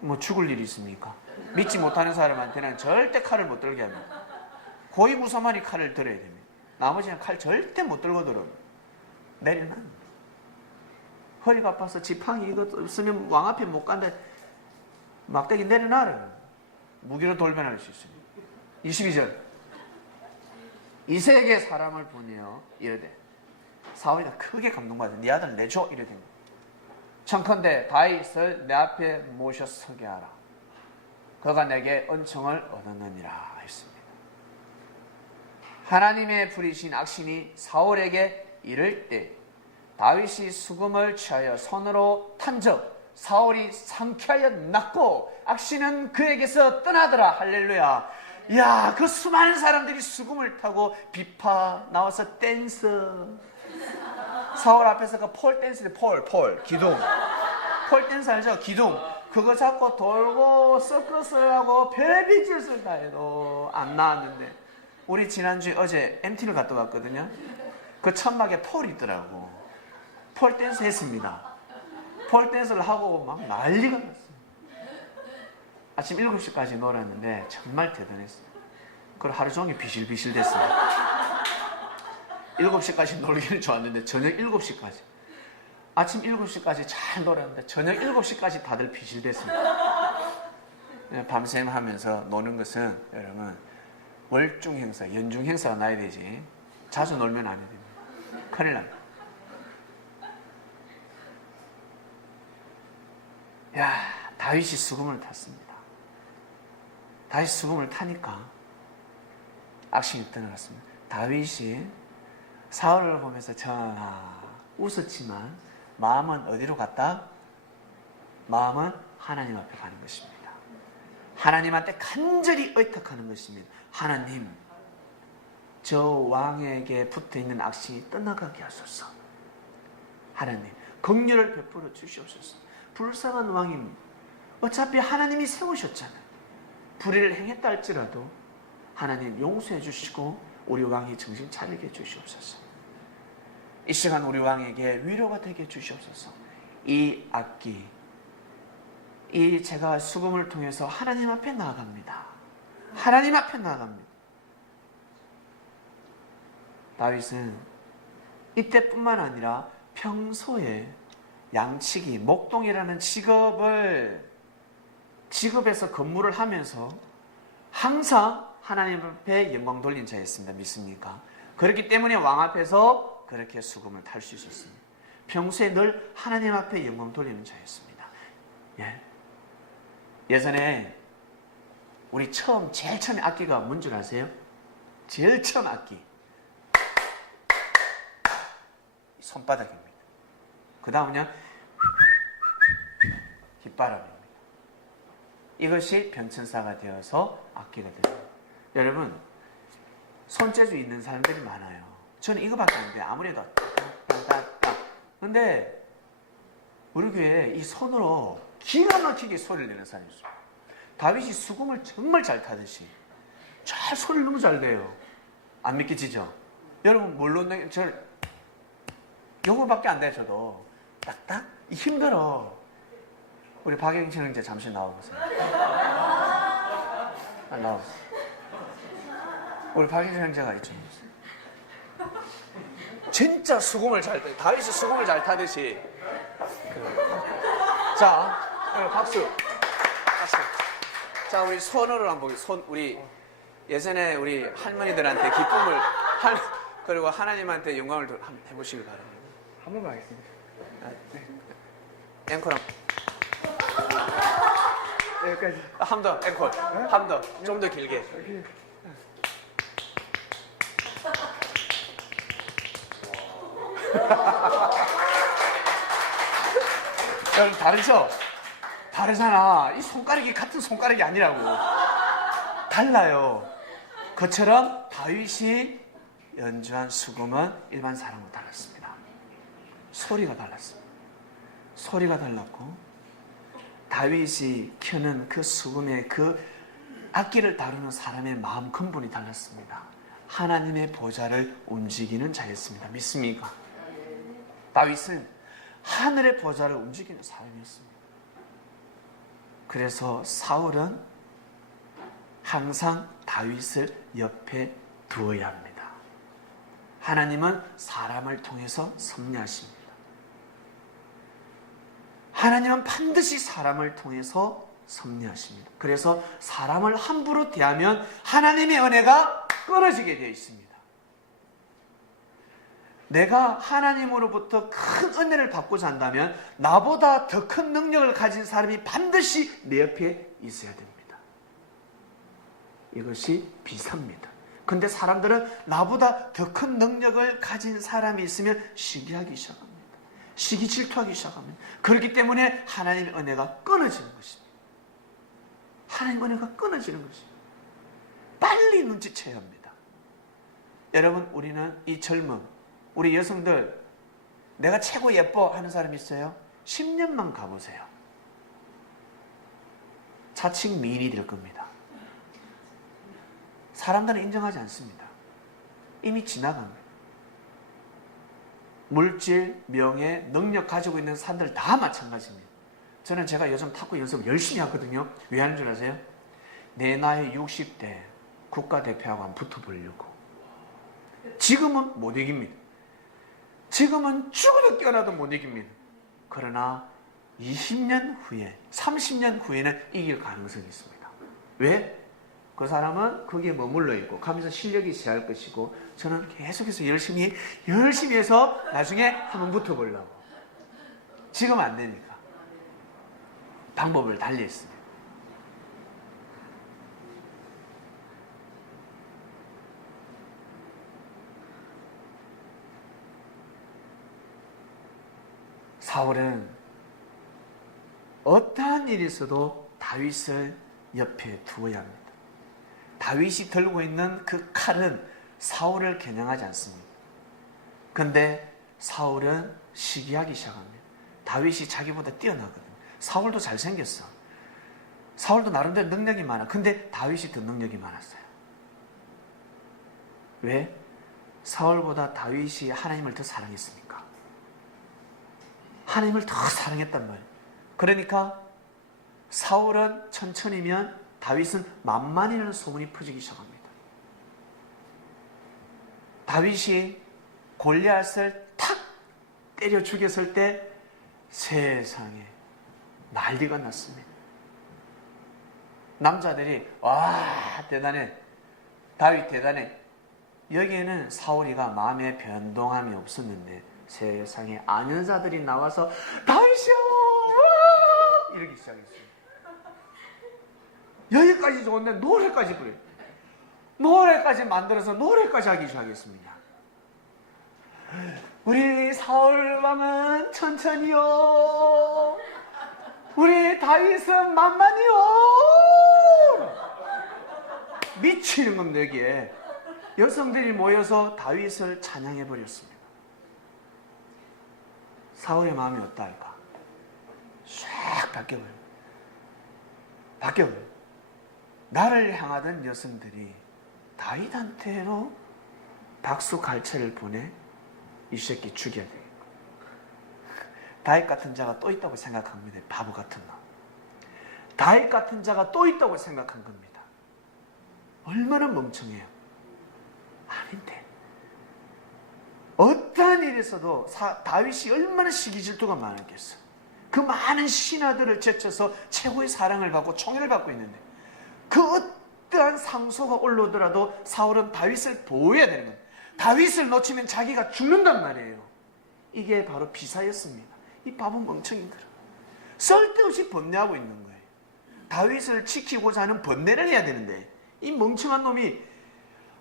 뭐 죽을 일이 있습니까? 믿지 못하는 사람한테는 절대 칼을 못 들게 합니다. 고위무사만이 칼을 들어야 됩니다. 나머지는 칼 절대 못 들고 들어요. 내려놔. 허리가 아파서 지팡이 이거 없으면 왕 앞에 못 간다. 막대기 내려놔라. 무기로 돌변할 수 있습니다. 22절. 이세에게 사람을 보내어 이르되, 사울이가 크게 감동받아 네 아들 내줘 이르되, 청컨대 다윗을 내 앞에 모셔 서게 하라. 그가 내게 은총을 얻었느니라 했습니다. 하나님의 부리신 악신이 사울에게 이를 때 다윗이 수금을 취하여 손으로 탄적 사울이 상쾌하여 낫고 악신은 그에게서 떠나더라. 할렐루야. 야, 그 수많은 사람들이 수금을 타고 비파 나와서 댄스. 사울 앞에서 그 폴 댄스, 폴 기둥. 폴 댄스 알죠? 기둥. 그거 잡고 돌고 서커스하고 별별 짓을 다 해도 안 나왔는데, 우리 지난주에 어제 MT를 갔다 왔거든요. 그 천막에 폴이 있더라고. 폴 댄스 했습니다. 폴 댄스를 하고 막 난리가 났어요. 아침 7시까지 놀았는데 정말 대단했어요. 그걸 하루 종일 비실비실 됐어요. 7시까지 놀기는 좋았는데 저녁 7시까지. 아침 7시까지 잘 놀았는데 저녁 7시까지 다들 비실됐습니다. 밤샘 하면서 노는 것은 여러분 월중 행사, 연중 행사가 나야 되지. 자주 놀면 안 됩니다. 큰일 납니다. 야, 다윗이 수금을 탔습니다. 다윗이 수금을 타니까 악신이 떠나갔습니다. 다윗이 사울을 보면서 전하 웃었지만 마음은 어디로 갔다? 마음은 하나님 앞에 가는 것입니다. 하나님한테 간절히 의탁하는 것입니다. 하나님, 저 왕에게 붙어있는 악신이 떠나가게 하소서. 하나님, 긍휼을 베풀어 주시옵소서. 불쌍한 왕입니다. 어차피 하나님이 세우셨잖아요. 불의를 행했다 할지라도 하나님 용서해 주시고 우리 왕이 정신 차리게 해주시옵소서. 이 시간 우리 왕에게 위로가 되게 해주시옵소서. 이 악기, 이 제가 수금을 통해서 하나님 앞에 나아갑니다. 하나님 앞에 나아갑니다. 다윗은 이때뿐만 아니라 평소에 양치기, 목동이라는 직업에서 근무를 하면서 항상 하나님 앞에 영광 돌린 자였습니다. 믿습니까? 그렇기 때문에 왕 앞에서 그렇게 수금을 탈 수 있었습니다. 평소에 늘 하나님 앞에 영광 돌리는 자였습니다. 예전에 우리 제일 처음에 악기가 뭔 줄 아세요? 제일 처음 악기 손바닥입니다. 그 다음은요 깃바람입니다. 이것이 변천사가 되어서 악기가 됩니다. 여러분 손재주 있는 사람들이 많아요. 저는 이거밖에 안 돼요. 아무래도 따따따. 근데 우리 교회에 이 손으로 기가 막히게 소리를 내는 사람이 있어요. 다윗이 수금을 정말 잘 타듯이 잘 소리를 너무 잘 내요. 안 믿기지죠? 여러분 물론 저 요거밖에 안 돼. 저도 딱딱 힘들어. 우리 박영진 형제 잠시 나와보세요. 나와보세요. 우리 박영진 형제가 이쪽에 있어요. 진짜 수금을 잘 타. 다윗이 수금을 잘 타듯이. 자, 박수. 박수. 자, 우리 손으로 한번 보겠습니다. 우리 예전에 우리 할머니들한테 기쁨을 그리고 하나님한테 영광을 해보시길 바랍니다. 한 번만 하겠습니다. 앵콜 여기까지. 한 더 앵콜 한 더 좀 더 길게. 여러분 다르죠? 다르잖아. 이 손가락이 같은 손가락이 아니라고. 달라요. 그처럼 다윗이 연주한 수금은 일반 사람과 달랐습니다. 소리가 달랐습니다. 소리가 달랐고 다윗이 켜는 그 수금의 그 악기를 다루는 사람의 마음 근본이 달랐습니다. 하나님의 보좌를 움직이는 자였습니다. 믿습니까? 다윗은 하늘의 보좌를 움직이는 사람이었습니다. 그래서 사울은 항상 다윗을 옆에 두어야 합니다. 하나님은 사람을 통해서 섭리하십니다. 하나님은 반드시 사람을 통해서 섭리하십니다. 그래서 사람을 함부로 대하면 하나님의 은혜가 끊어지게 되어 있습니다. 내가 하나님으로부터 큰 은혜를 받고자 한다면 나보다 더 큰 능력을 가진 사람이 반드시 내 옆에 있어야 됩니다. 이것이 비사입니다. 근데 사람들은 나보다 더 큰 능력을 가진 사람이 있으면 시기하기 시작합니다. 시기 질투하기 시작합니다. 그렇기 때문에 하나님의 은혜가 끊어지는 것입니다. 하나님의 은혜가 끊어지는 것입니다. 빨리 눈치채야 합니다. 여러분 우리는 이 젊음 우리 여성들 내가 최고 예뻐 하는 사람 있어요? 10년만 가보세요. 자칭 미인이 될 겁니다. 사람들은 인정하지 않습니다. 이미 지나갑니다. 물질, 명예, 능력 가지고 있는 사람들 다 마찬가지입니다. 저는 제가 요즘 탁구 연습 열심히 하거든요. 왜 하는 줄 아세요? 내 나이 60대 국가대표하고 한번 붙어보려고. 지금은 못 이깁니다. 지금은 죽어도 깨어나도 못 이깁니다. 그러나 20년 후에 30년 후에는 이길 가능성이 있습니다. 왜? 그 사람은 거기에 머물러 있고 가면서 실력이 세할 것이고 저는 계속해서 열심히 해서 나중에 한번 붙어보려고. 지금 안 되니까 방법을 달리 했습니다. 사울은 어떠한 일이 있어도 다윗을 옆에 두어야 합니다. 다윗이 들고 있는 그 칼은 사울을 겨냥하지 않습니다. 그런데 사울은 시기하기 시작합니다. 다윗이 자기보다 뛰어나거든요. 사울도 잘생겼어. 사울도 나름대로 능력이 많아. 근데 다윗이 더 능력이 많았어요. 왜? 사울보다 다윗이 하나님을 더 사랑했습니까? 하나님을 더 사랑했단 말이에요. 그러니까 사울은 천천히면 다윗은 만만이라는 소문이 퍼지기 시작합니다. 다윗이 골리앗을 탁 때려 죽였을 때 세상에 난리가 났습니다. 남자들이 와 대단해, 다윗 대단해. 여기에는 사울이가 마음에 변동함이 없었는데 세상에 아녀자들이 나와서 다윗이야 이러기 시작했어요. 여기까지 노래까지 좋은데 노래까지 부려요. 노래까지 만들어서 노래까지 하기 시작했습니다. 우리 사울 왕은 천천히요, 우리 다윗은 만만히요. 미치는 겁니다. 여기에 여성들이 모여서 다윗을 찬양해 버렸습니다. 사울의 마음이 어떠할까? 싹 바뀌어버려요. 나를 향하던 여성들이 다윗한테로 박수 갈채를 보내 이 새끼 죽여야 되겠고, 다윗 같은 자가 또 있다고 생각합니다. 바보 같은 놈. 다윗 같은 자가 또 있다고 생각한 겁니다. 얼마나 멍청해요. 아닌데 어떠한 일이 있어도 다윗이 얼마나 시기 질투가 많았겠어. 그 많은 신하들을 제쳐서 최고의 사랑을 받고 총애를 받고 있는데 그 어떠한 상소가 올라오더라도 사울은 다윗을 보호해야 되는 거예요. 다윗을 놓치면 자기가 죽는단 말이에요. 이게 바로 비사였습니다. 이 바보 멍청이들은 쓸데없이 번뇌하고 있는 거예요. 다윗을 지키고자 하는 번뇌를 해야 되는데 이 멍청한 놈이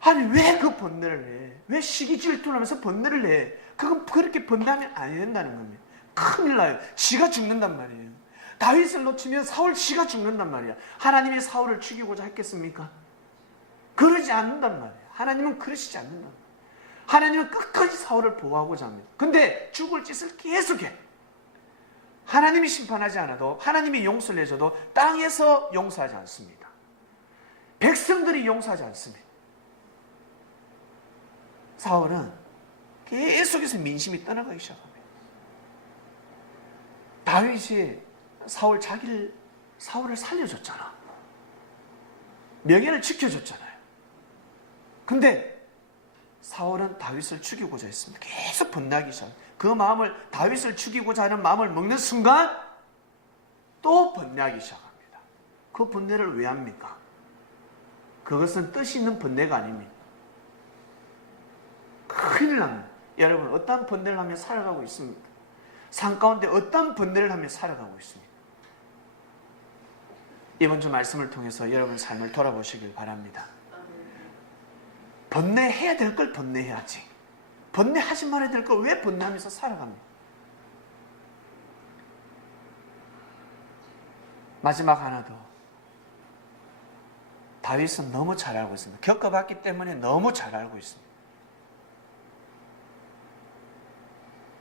아니 왜 그 번뇌를 해? 왜 시기 질투를 하면서 번뇌를 해? 그건 그렇게 번뇌하면 안 된다는 겁니다. 큰일 나요. 지가 죽는단 말이에요. 다윗을 놓치면 사울 지가 죽는단 말이야. 하나님이 사울을 죽이고자 했겠습니까? 그러지 않는단 말이에요. 하나님은 그러시지 않는단 말이에요. 하나님은 끝까지 사울을 보호하고자 합니다. 근데 죽을 짓을 계속해. 하나님이 심판하지 않아도, 하나님이 용서를 해줘도 땅에서 용서하지 않습니다. 백성들이 용서하지 않습니다. 사울은 계속해서 민심이 떠나가기 시작합니다. 다윗이 사울을 살려줬잖아. 명예를 지켜줬잖아요. 근데 사울은 다윗을 죽이고자 했습니다. 계속 번뇌하기 시작합니다. 그 마음을, 다윗을 죽이고자 하는 마음을 먹는 순간 또 번뇌하기 시작합니다. 그 번뇌를 왜 합니까? 그것은 뜻이 있는 번뇌가 아닙니다. 큰일 납니다. 여러분, 어떤 번뇌를 하며 살아가고 있습니까? 삶 가운데 어떤 번뇌를 하며 살아가고 있습니까? 이번 주 말씀을 통해서 여러분 삶을 돌아보시길 바랍니다. 번뇌해야 될 걸 번뇌해야지. 번뇌하지 말아야 될 걸 왜 번뇌하면서 살아갑니까? 마지막 하나 더. 다윗은 너무 잘 알고 있습니다. 겪어봤기 때문에 너무 잘 알고 있습니다.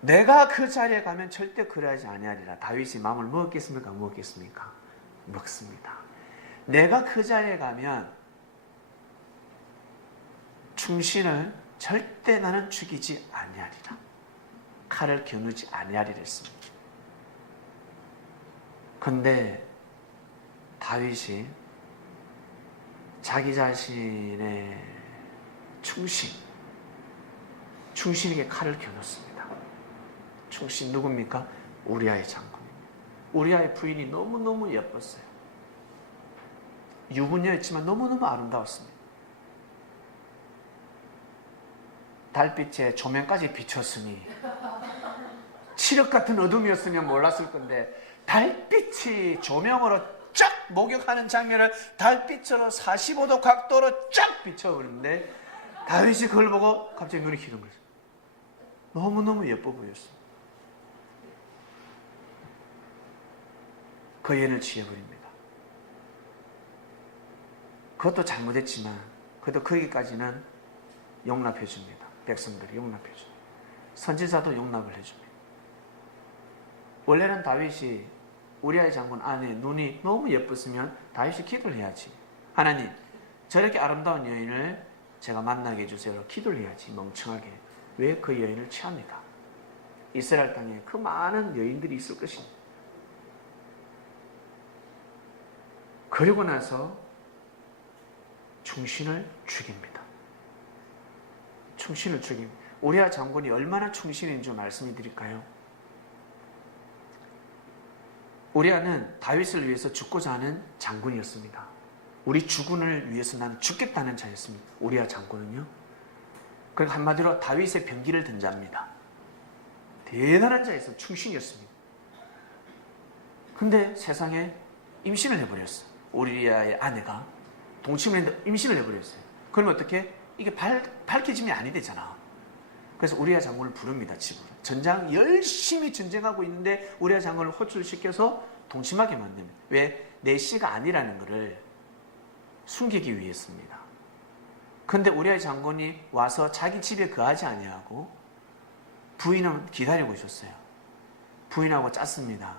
내가 그 자리에 가면 절대 그러하지 아니하리라. 다윗이 마음을 먹었겠습니까? 안 먹었겠습니까? 먹습니다. 내가 그 자리에 가면 충신을 절대 나는 죽이지 아니하리라. 칼을 겨누지 아니하리라 했습니다. 그런데 다윗이 자기 자신의 충신에게 칼을 겨눴습니다. 충신 누굽니까? 우리아의 장군입니다. 우리아의 부인이 너무너무 예뻤어요. 유부녀였지만 너무너무 아름다웠습니다. 달빛에 조명까지 비쳤으니 칠흑 같은 어둠이었으면 몰랐을 건데 달빛이 조명으로 쫙 목욕하는 장면을 달빛으로 45도 각도로 쫙 비춰버리는데 다윗이 그걸 보고 갑자기 눈이 기른 거죠. 너무너무 예뻐 보였어요. 그 예를 취해버립니다. 그것도 잘못했지만 그래도 거기까지는 용납해줍니다. 백성들이 용납해줍니다. 선지자도 용납을 해줍니다. 원래는 다윗이 우리아의 장군 아내 눈이 너무 예뻤으면 다윗이 기도를 해야지. 하나님, 저렇게 아름다운 여인을 제가 만나게 해주세요. 기도를 해야지. 멍청하게. 왜 그 여인을 취합니까? 이스라엘 땅에 그 많은 여인들이 있을 것입니다. 그리고 나서 충신을 죽입니다. 충신을 죽입니다. 우리아 장군이 얼마나 충신인 줄 말씀해 드릴까요? 우리아는 다윗을 위해서 죽고자 하는 장군이었습니다. 우리 주군을 위해서 나는 죽겠다는 자였습니다. 우리아 장군은요. 그리고 한마디로 다윗의 병기를 든 자입니다. 대단한 자였어요. 충신이었습니다. 근데 세상에 임신을 해버렸어. 우리아의 아내가 동침을 했는데 임신을 해버렸어요. 그러면 어떻게? 이게 밝혀짐이 아니 되잖아. 그래서 우리아 장군을 부릅니다. 집으로. 전장 열심히 전쟁하고 있는데 우리아 장군을 호출시켜서 동침하게 만듭니다. 왜? 내 씨가 아니라는 것을 숨기기 위해서입니다. 근데 우리아 장군이 와서 자기 집에 거하지 아니하고 부인은 기다리고 있었어요. 부인하고 짰습니다.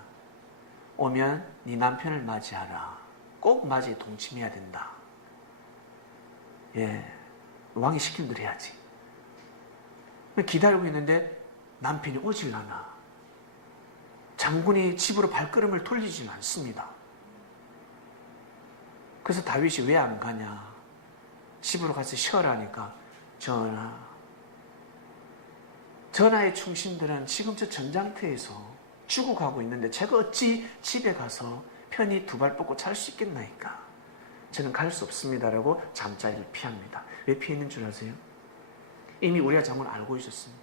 오면 네 남편을 맞이하라. 꼭 맞이해 동침해야 된다. 예, 왕이 시킨 대로 해야지. 기다리고 있는데 남편이 오질 않아. 장군이 집으로 발걸음을 돌리지는 않습니다. 그래서 다윗이 왜 안 가냐? 집으로 가서 쉬어라니까 전하의 충신들은 지금 저 전장터에서 죽어가고 있는데 제가 어찌 집에 가서 편히 두 발 뻗고 잘 수 있겠나이까? 저는 갈 수 없습니다라고 잠자리를 피합니다. 왜 피했는 줄 아세요? 이미 우리아 장군은 알고 있었습니다.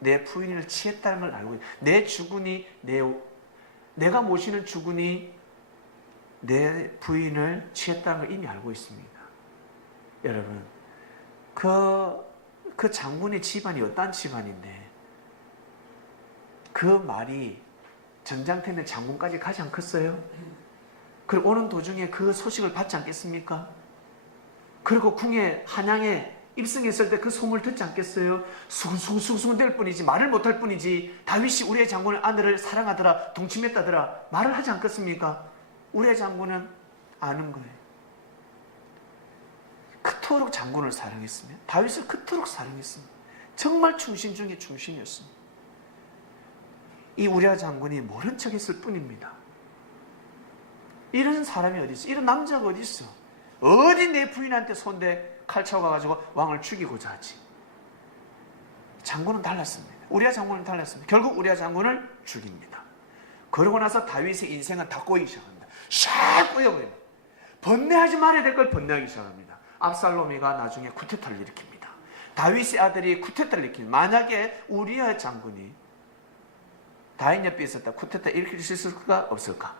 내 부인을 취했다는 걸 알고 있어요. 내 주군이 내가 모시는 주군이 내 부인을 취했다는 걸 이미 알고 있습니다. 여러분, 그 장군의 집안이 어떤 집안인데 그 말이 전장터에 장군까지 가지 않겠어요? 그리고 오는 도중에 그 소식을 받지 않겠습니까? 그리고 궁에 한양에 입성했을 때 그 소문을 듣지 않겠어요? 수근수근 될 뿐이지 말을 못할 뿐이지 다윗이 우리의 장군을 아내를 사랑하더라 동침했다더라 말을 하지 않겠습니까? 우리의 장군은 아는 거예요. 그토록 장군을 사랑했으면 다윗을 그토록 사랑했습니다. 정말 충신 중에 충신이었습니다. 이 우리아 장군이 모른 척했을 뿐입니다. 이런 사람이 어디 있어? 이런 남자가 어디 있어? 어디 내 부인한테 손대 칼 차고 가가지고 왕을 죽이고자 하지? 장군은 달랐습니다. 우리아 장군은 달랐습니다. 결국 우리아 장군을 죽입니다. 그러고 나서 다윗의 인생은 다 꼬이기 시작합니다. 샥 꼬여버립니다. 번뇌하지 말아야 될 걸 번뇌하기 시작합니다. 압살롬이가 나중에 쿠데타를 일으킵니다. 다윗의 아들이 쿠데타를 일으킵니다. 만약에 우리아 장군이 다윗 옆에 있었다 쿠데타 일으킬 수 있을까 없을까?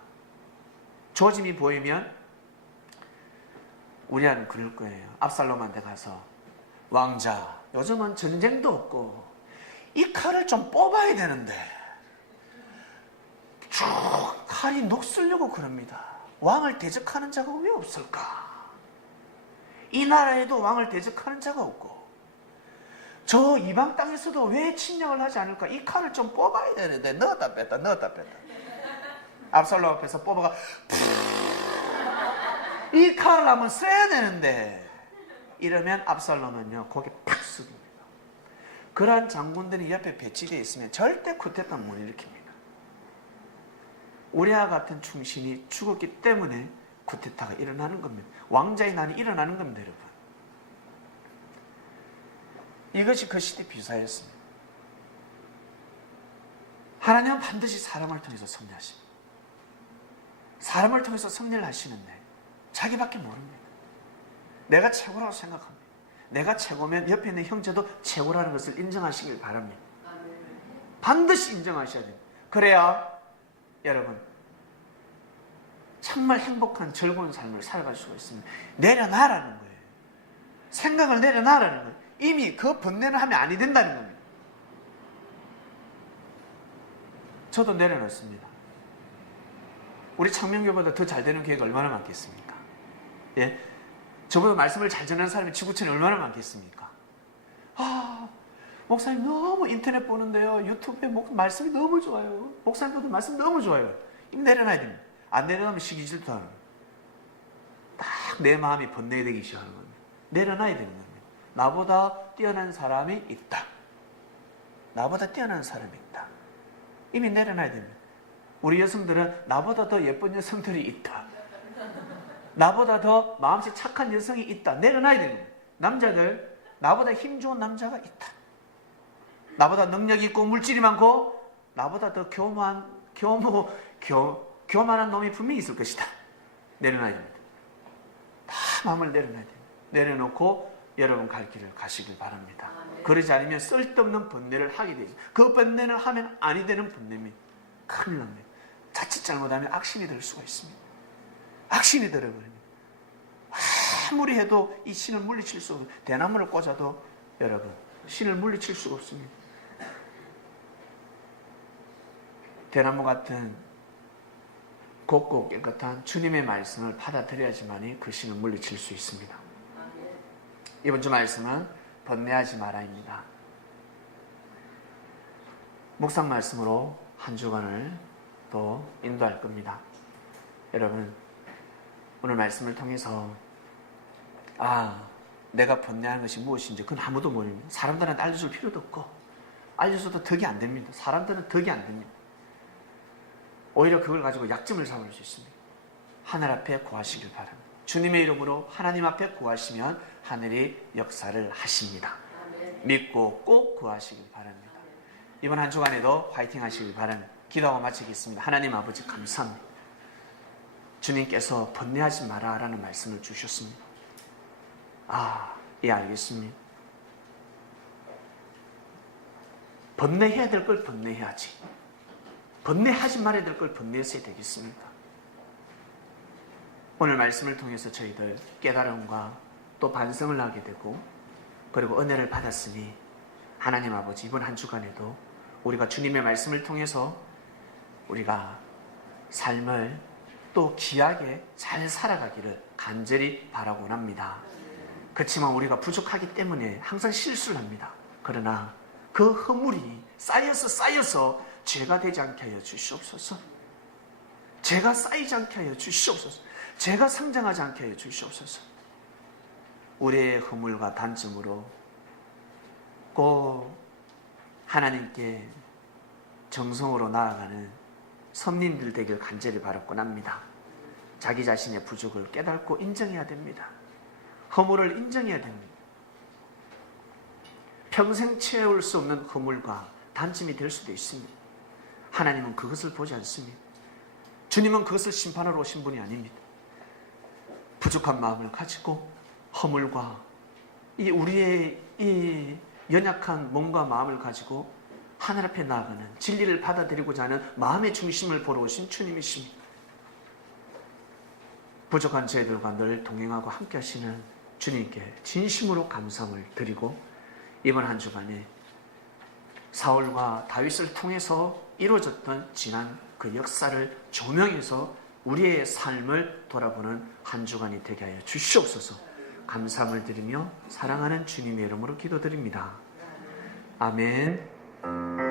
조짐이 보이면 우리아는 그럴 거예요. 압살롬한테 가서 왕자, 요즘은 전쟁도 없고 이 칼을 좀 뽑아야 되는데 쭉 칼이 녹슬려고 그럽니다. 왕을 대적하는 자가 왜 없을까? 이 나라에도 왕을 대적하는 자가 없고 저 이방 땅에서도 왜 침략을 하지 않을까? 이 칼을 좀 뽑아야 되는데 넣었다 뺐다 압살롬 앞에서 뽑아가 이 칼을 한번 써야 되는데 이러면 압살롬은요 고개 팍 숙입니다. 그러한 장군들이 옆에 배치되어 있으면 절대 쿠데타는 못 일으킵니다. 우리와 같은 충신이 죽었기 때문에 쿠데타가 일어나는 겁니다. 왕자의 난이 일어나는 겁니다. 여러분, 이것이 그 시대 비사였습니다. 하나님은 반드시 사람을 통해서 섭리하십니다. 사람을 통해서 섭리를 하시는데 자기밖에 모릅니다. 내가 최고라고 생각합니다. 내가 최고면 옆에 있는 형제도 최고라는 것을 인정하시길 바랍니다. 반드시 인정하셔야 돼요. 그래야 여러분 정말 행복한 즐거운 삶을 살아갈 수가 있습니다. 내려놔라는 거예요. 생각을 내려놔라는 거예요. 이미 그 번뇌를 하면 아니 된다는 겁니다. 저도 내려놨습니다. 우리 창명교보다 더 잘 되는 교회가 얼마나 많겠습니까? 예? 저보다 말씀을 잘 전하는 사람이 지구촌에 얼마나 많겠습니까? 목사님 너무 인터넷 보는데요, 유튜브에 말씀이 너무 좋아요. 목사님도 말씀 너무 좋아요. 이거 내려놔야 됩니다. 안 내려놓으면 시기 질투하는 거예요. 딱 내 마음이 번뇌되기 시작하는 겁니다. 내려놔야 되는 겁니다. 나보다 뛰어난 사람이 있다. 나보다 뛰어난 사람이 있다. 이미 내려놔야 됩니다. 우리 여성들은 나보다 더 예쁜 여성들이 있다. 나보다 더 마음씨 착한 여성이 있다. 내려놔야 됩니다. 남자들, 나보다 힘 좋은 남자가 있다. 나보다 능력이 있고 물질이 많고 나보다 더 교만한 놈이 분명히 있을 것이다. 내려놔야 됩니다. 다 마음을 내려놔야 됩니다. 내려놓고 여러분 갈 길을 가시길 바랍니다. 그러지 않으면 쓸데없는 번뇌를 하게 되죠. 그 번뇌를 하면 아니 되는 번뇌입니다. 큰일 납니다. 자칫 잘못하면 악신이 될 수가 있습니다. 악신이 되어버립니다. 아무리 해도 이 신을 물리칠 수 없어요. 대나무를 꽂아도 여러분 신을 물리칠 수가 없습니다. 대나무 같은 곱고 깨끗한 주님의 말씀을 받아들여야지만이 그 신을 물리칠 수 있습니다. 이번 주 말씀은 번뇌하지 마라입니다. 묵상 말씀으로 한 주간을 또 인도할 겁니다. 여러분, 오늘 말씀을 통해서 내가 번뇌하는 것이 무엇인지 그건 아무도 모릅니다. 사람들한테 알려줄 필요도 없고 알려줘도 덕이 안 됩니다. 사람들은 덕이 안 됩니다. 오히려 그걸 가지고 약점을 삼을 수 있습니다. 하늘 앞에 구하시길 바랍니다. 주님의 이름으로 하나님 앞에 구하시면 하늘이 역사를 하십니다. 믿고 꼭 구하시길 바랍니다. 이번 한 주간에도 화이팅 하시길 바랍니다. 기도하고 마치겠습니다. 하나님 아버지 감사합니다. 주님께서 번뇌하지 마라 라는 말씀을 주셨습니다. 예, 알겠습니다. 번뇌해야 될 걸 번뇌해야지. 번뇌하지 말아야 될 걸 번뇌했어야 되겠습니까? 오늘 말씀을 통해서 저희들 깨달음과 또 반성을 하게 되고 그리고 은혜를 받았으니 하나님 아버지 이번 한 주간에도 우리가 주님의 말씀을 통해서 우리가 삶을 또 귀하게 잘 살아가기를 간절히 바라곤 합니다. 그렇지만 우리가 부족하기 때문에 항상 실수를 합니다. 그러나 그 허물이 쌓여서 죄가 되지 않게 하여 주시옵소서. 죄가 쌓이지 않게 하여 주시옵소서. 죄가 성장하지 않게 하여 주시옵소서. 우리의 허물과 단점으로 꼭 하나님께 정성으로 나아가는 선민들 되길 간절히 바랐곤 합니다. 자기 자신의 부족을 깨닫고 인정해야 됩니다. 허물을 인정해야 됩니다. 평생 채울 수 없는 허물과 단점이 될 수도 있습니다. 하나님은 그것을 보지 않습니다. 주님은 그것을 심판하러 오신 분이 아닙니다. 부족한 마음을 가지고 허물과 우리의 이 연약한 몸과 마음을 가지고 하늘 앞에 나아가는 진리를 받아들이고자 하는 마음의 중심을 보러 오신 주님이십니다. 부족한 저희들과 늘 동행하고 함께 하시는 주님께 진심으로 감사를 드리고 이번 한 주간에 사울과 다윗을 통해서 이루어졌던 지난 그 역사를 조명해서 우리의 삶을 돌아보는 한 주간이 되게 하여 주시옵소서. 감사함을 드리며 사랑하는 주님의 이름으로 기도드립니다. 아멘.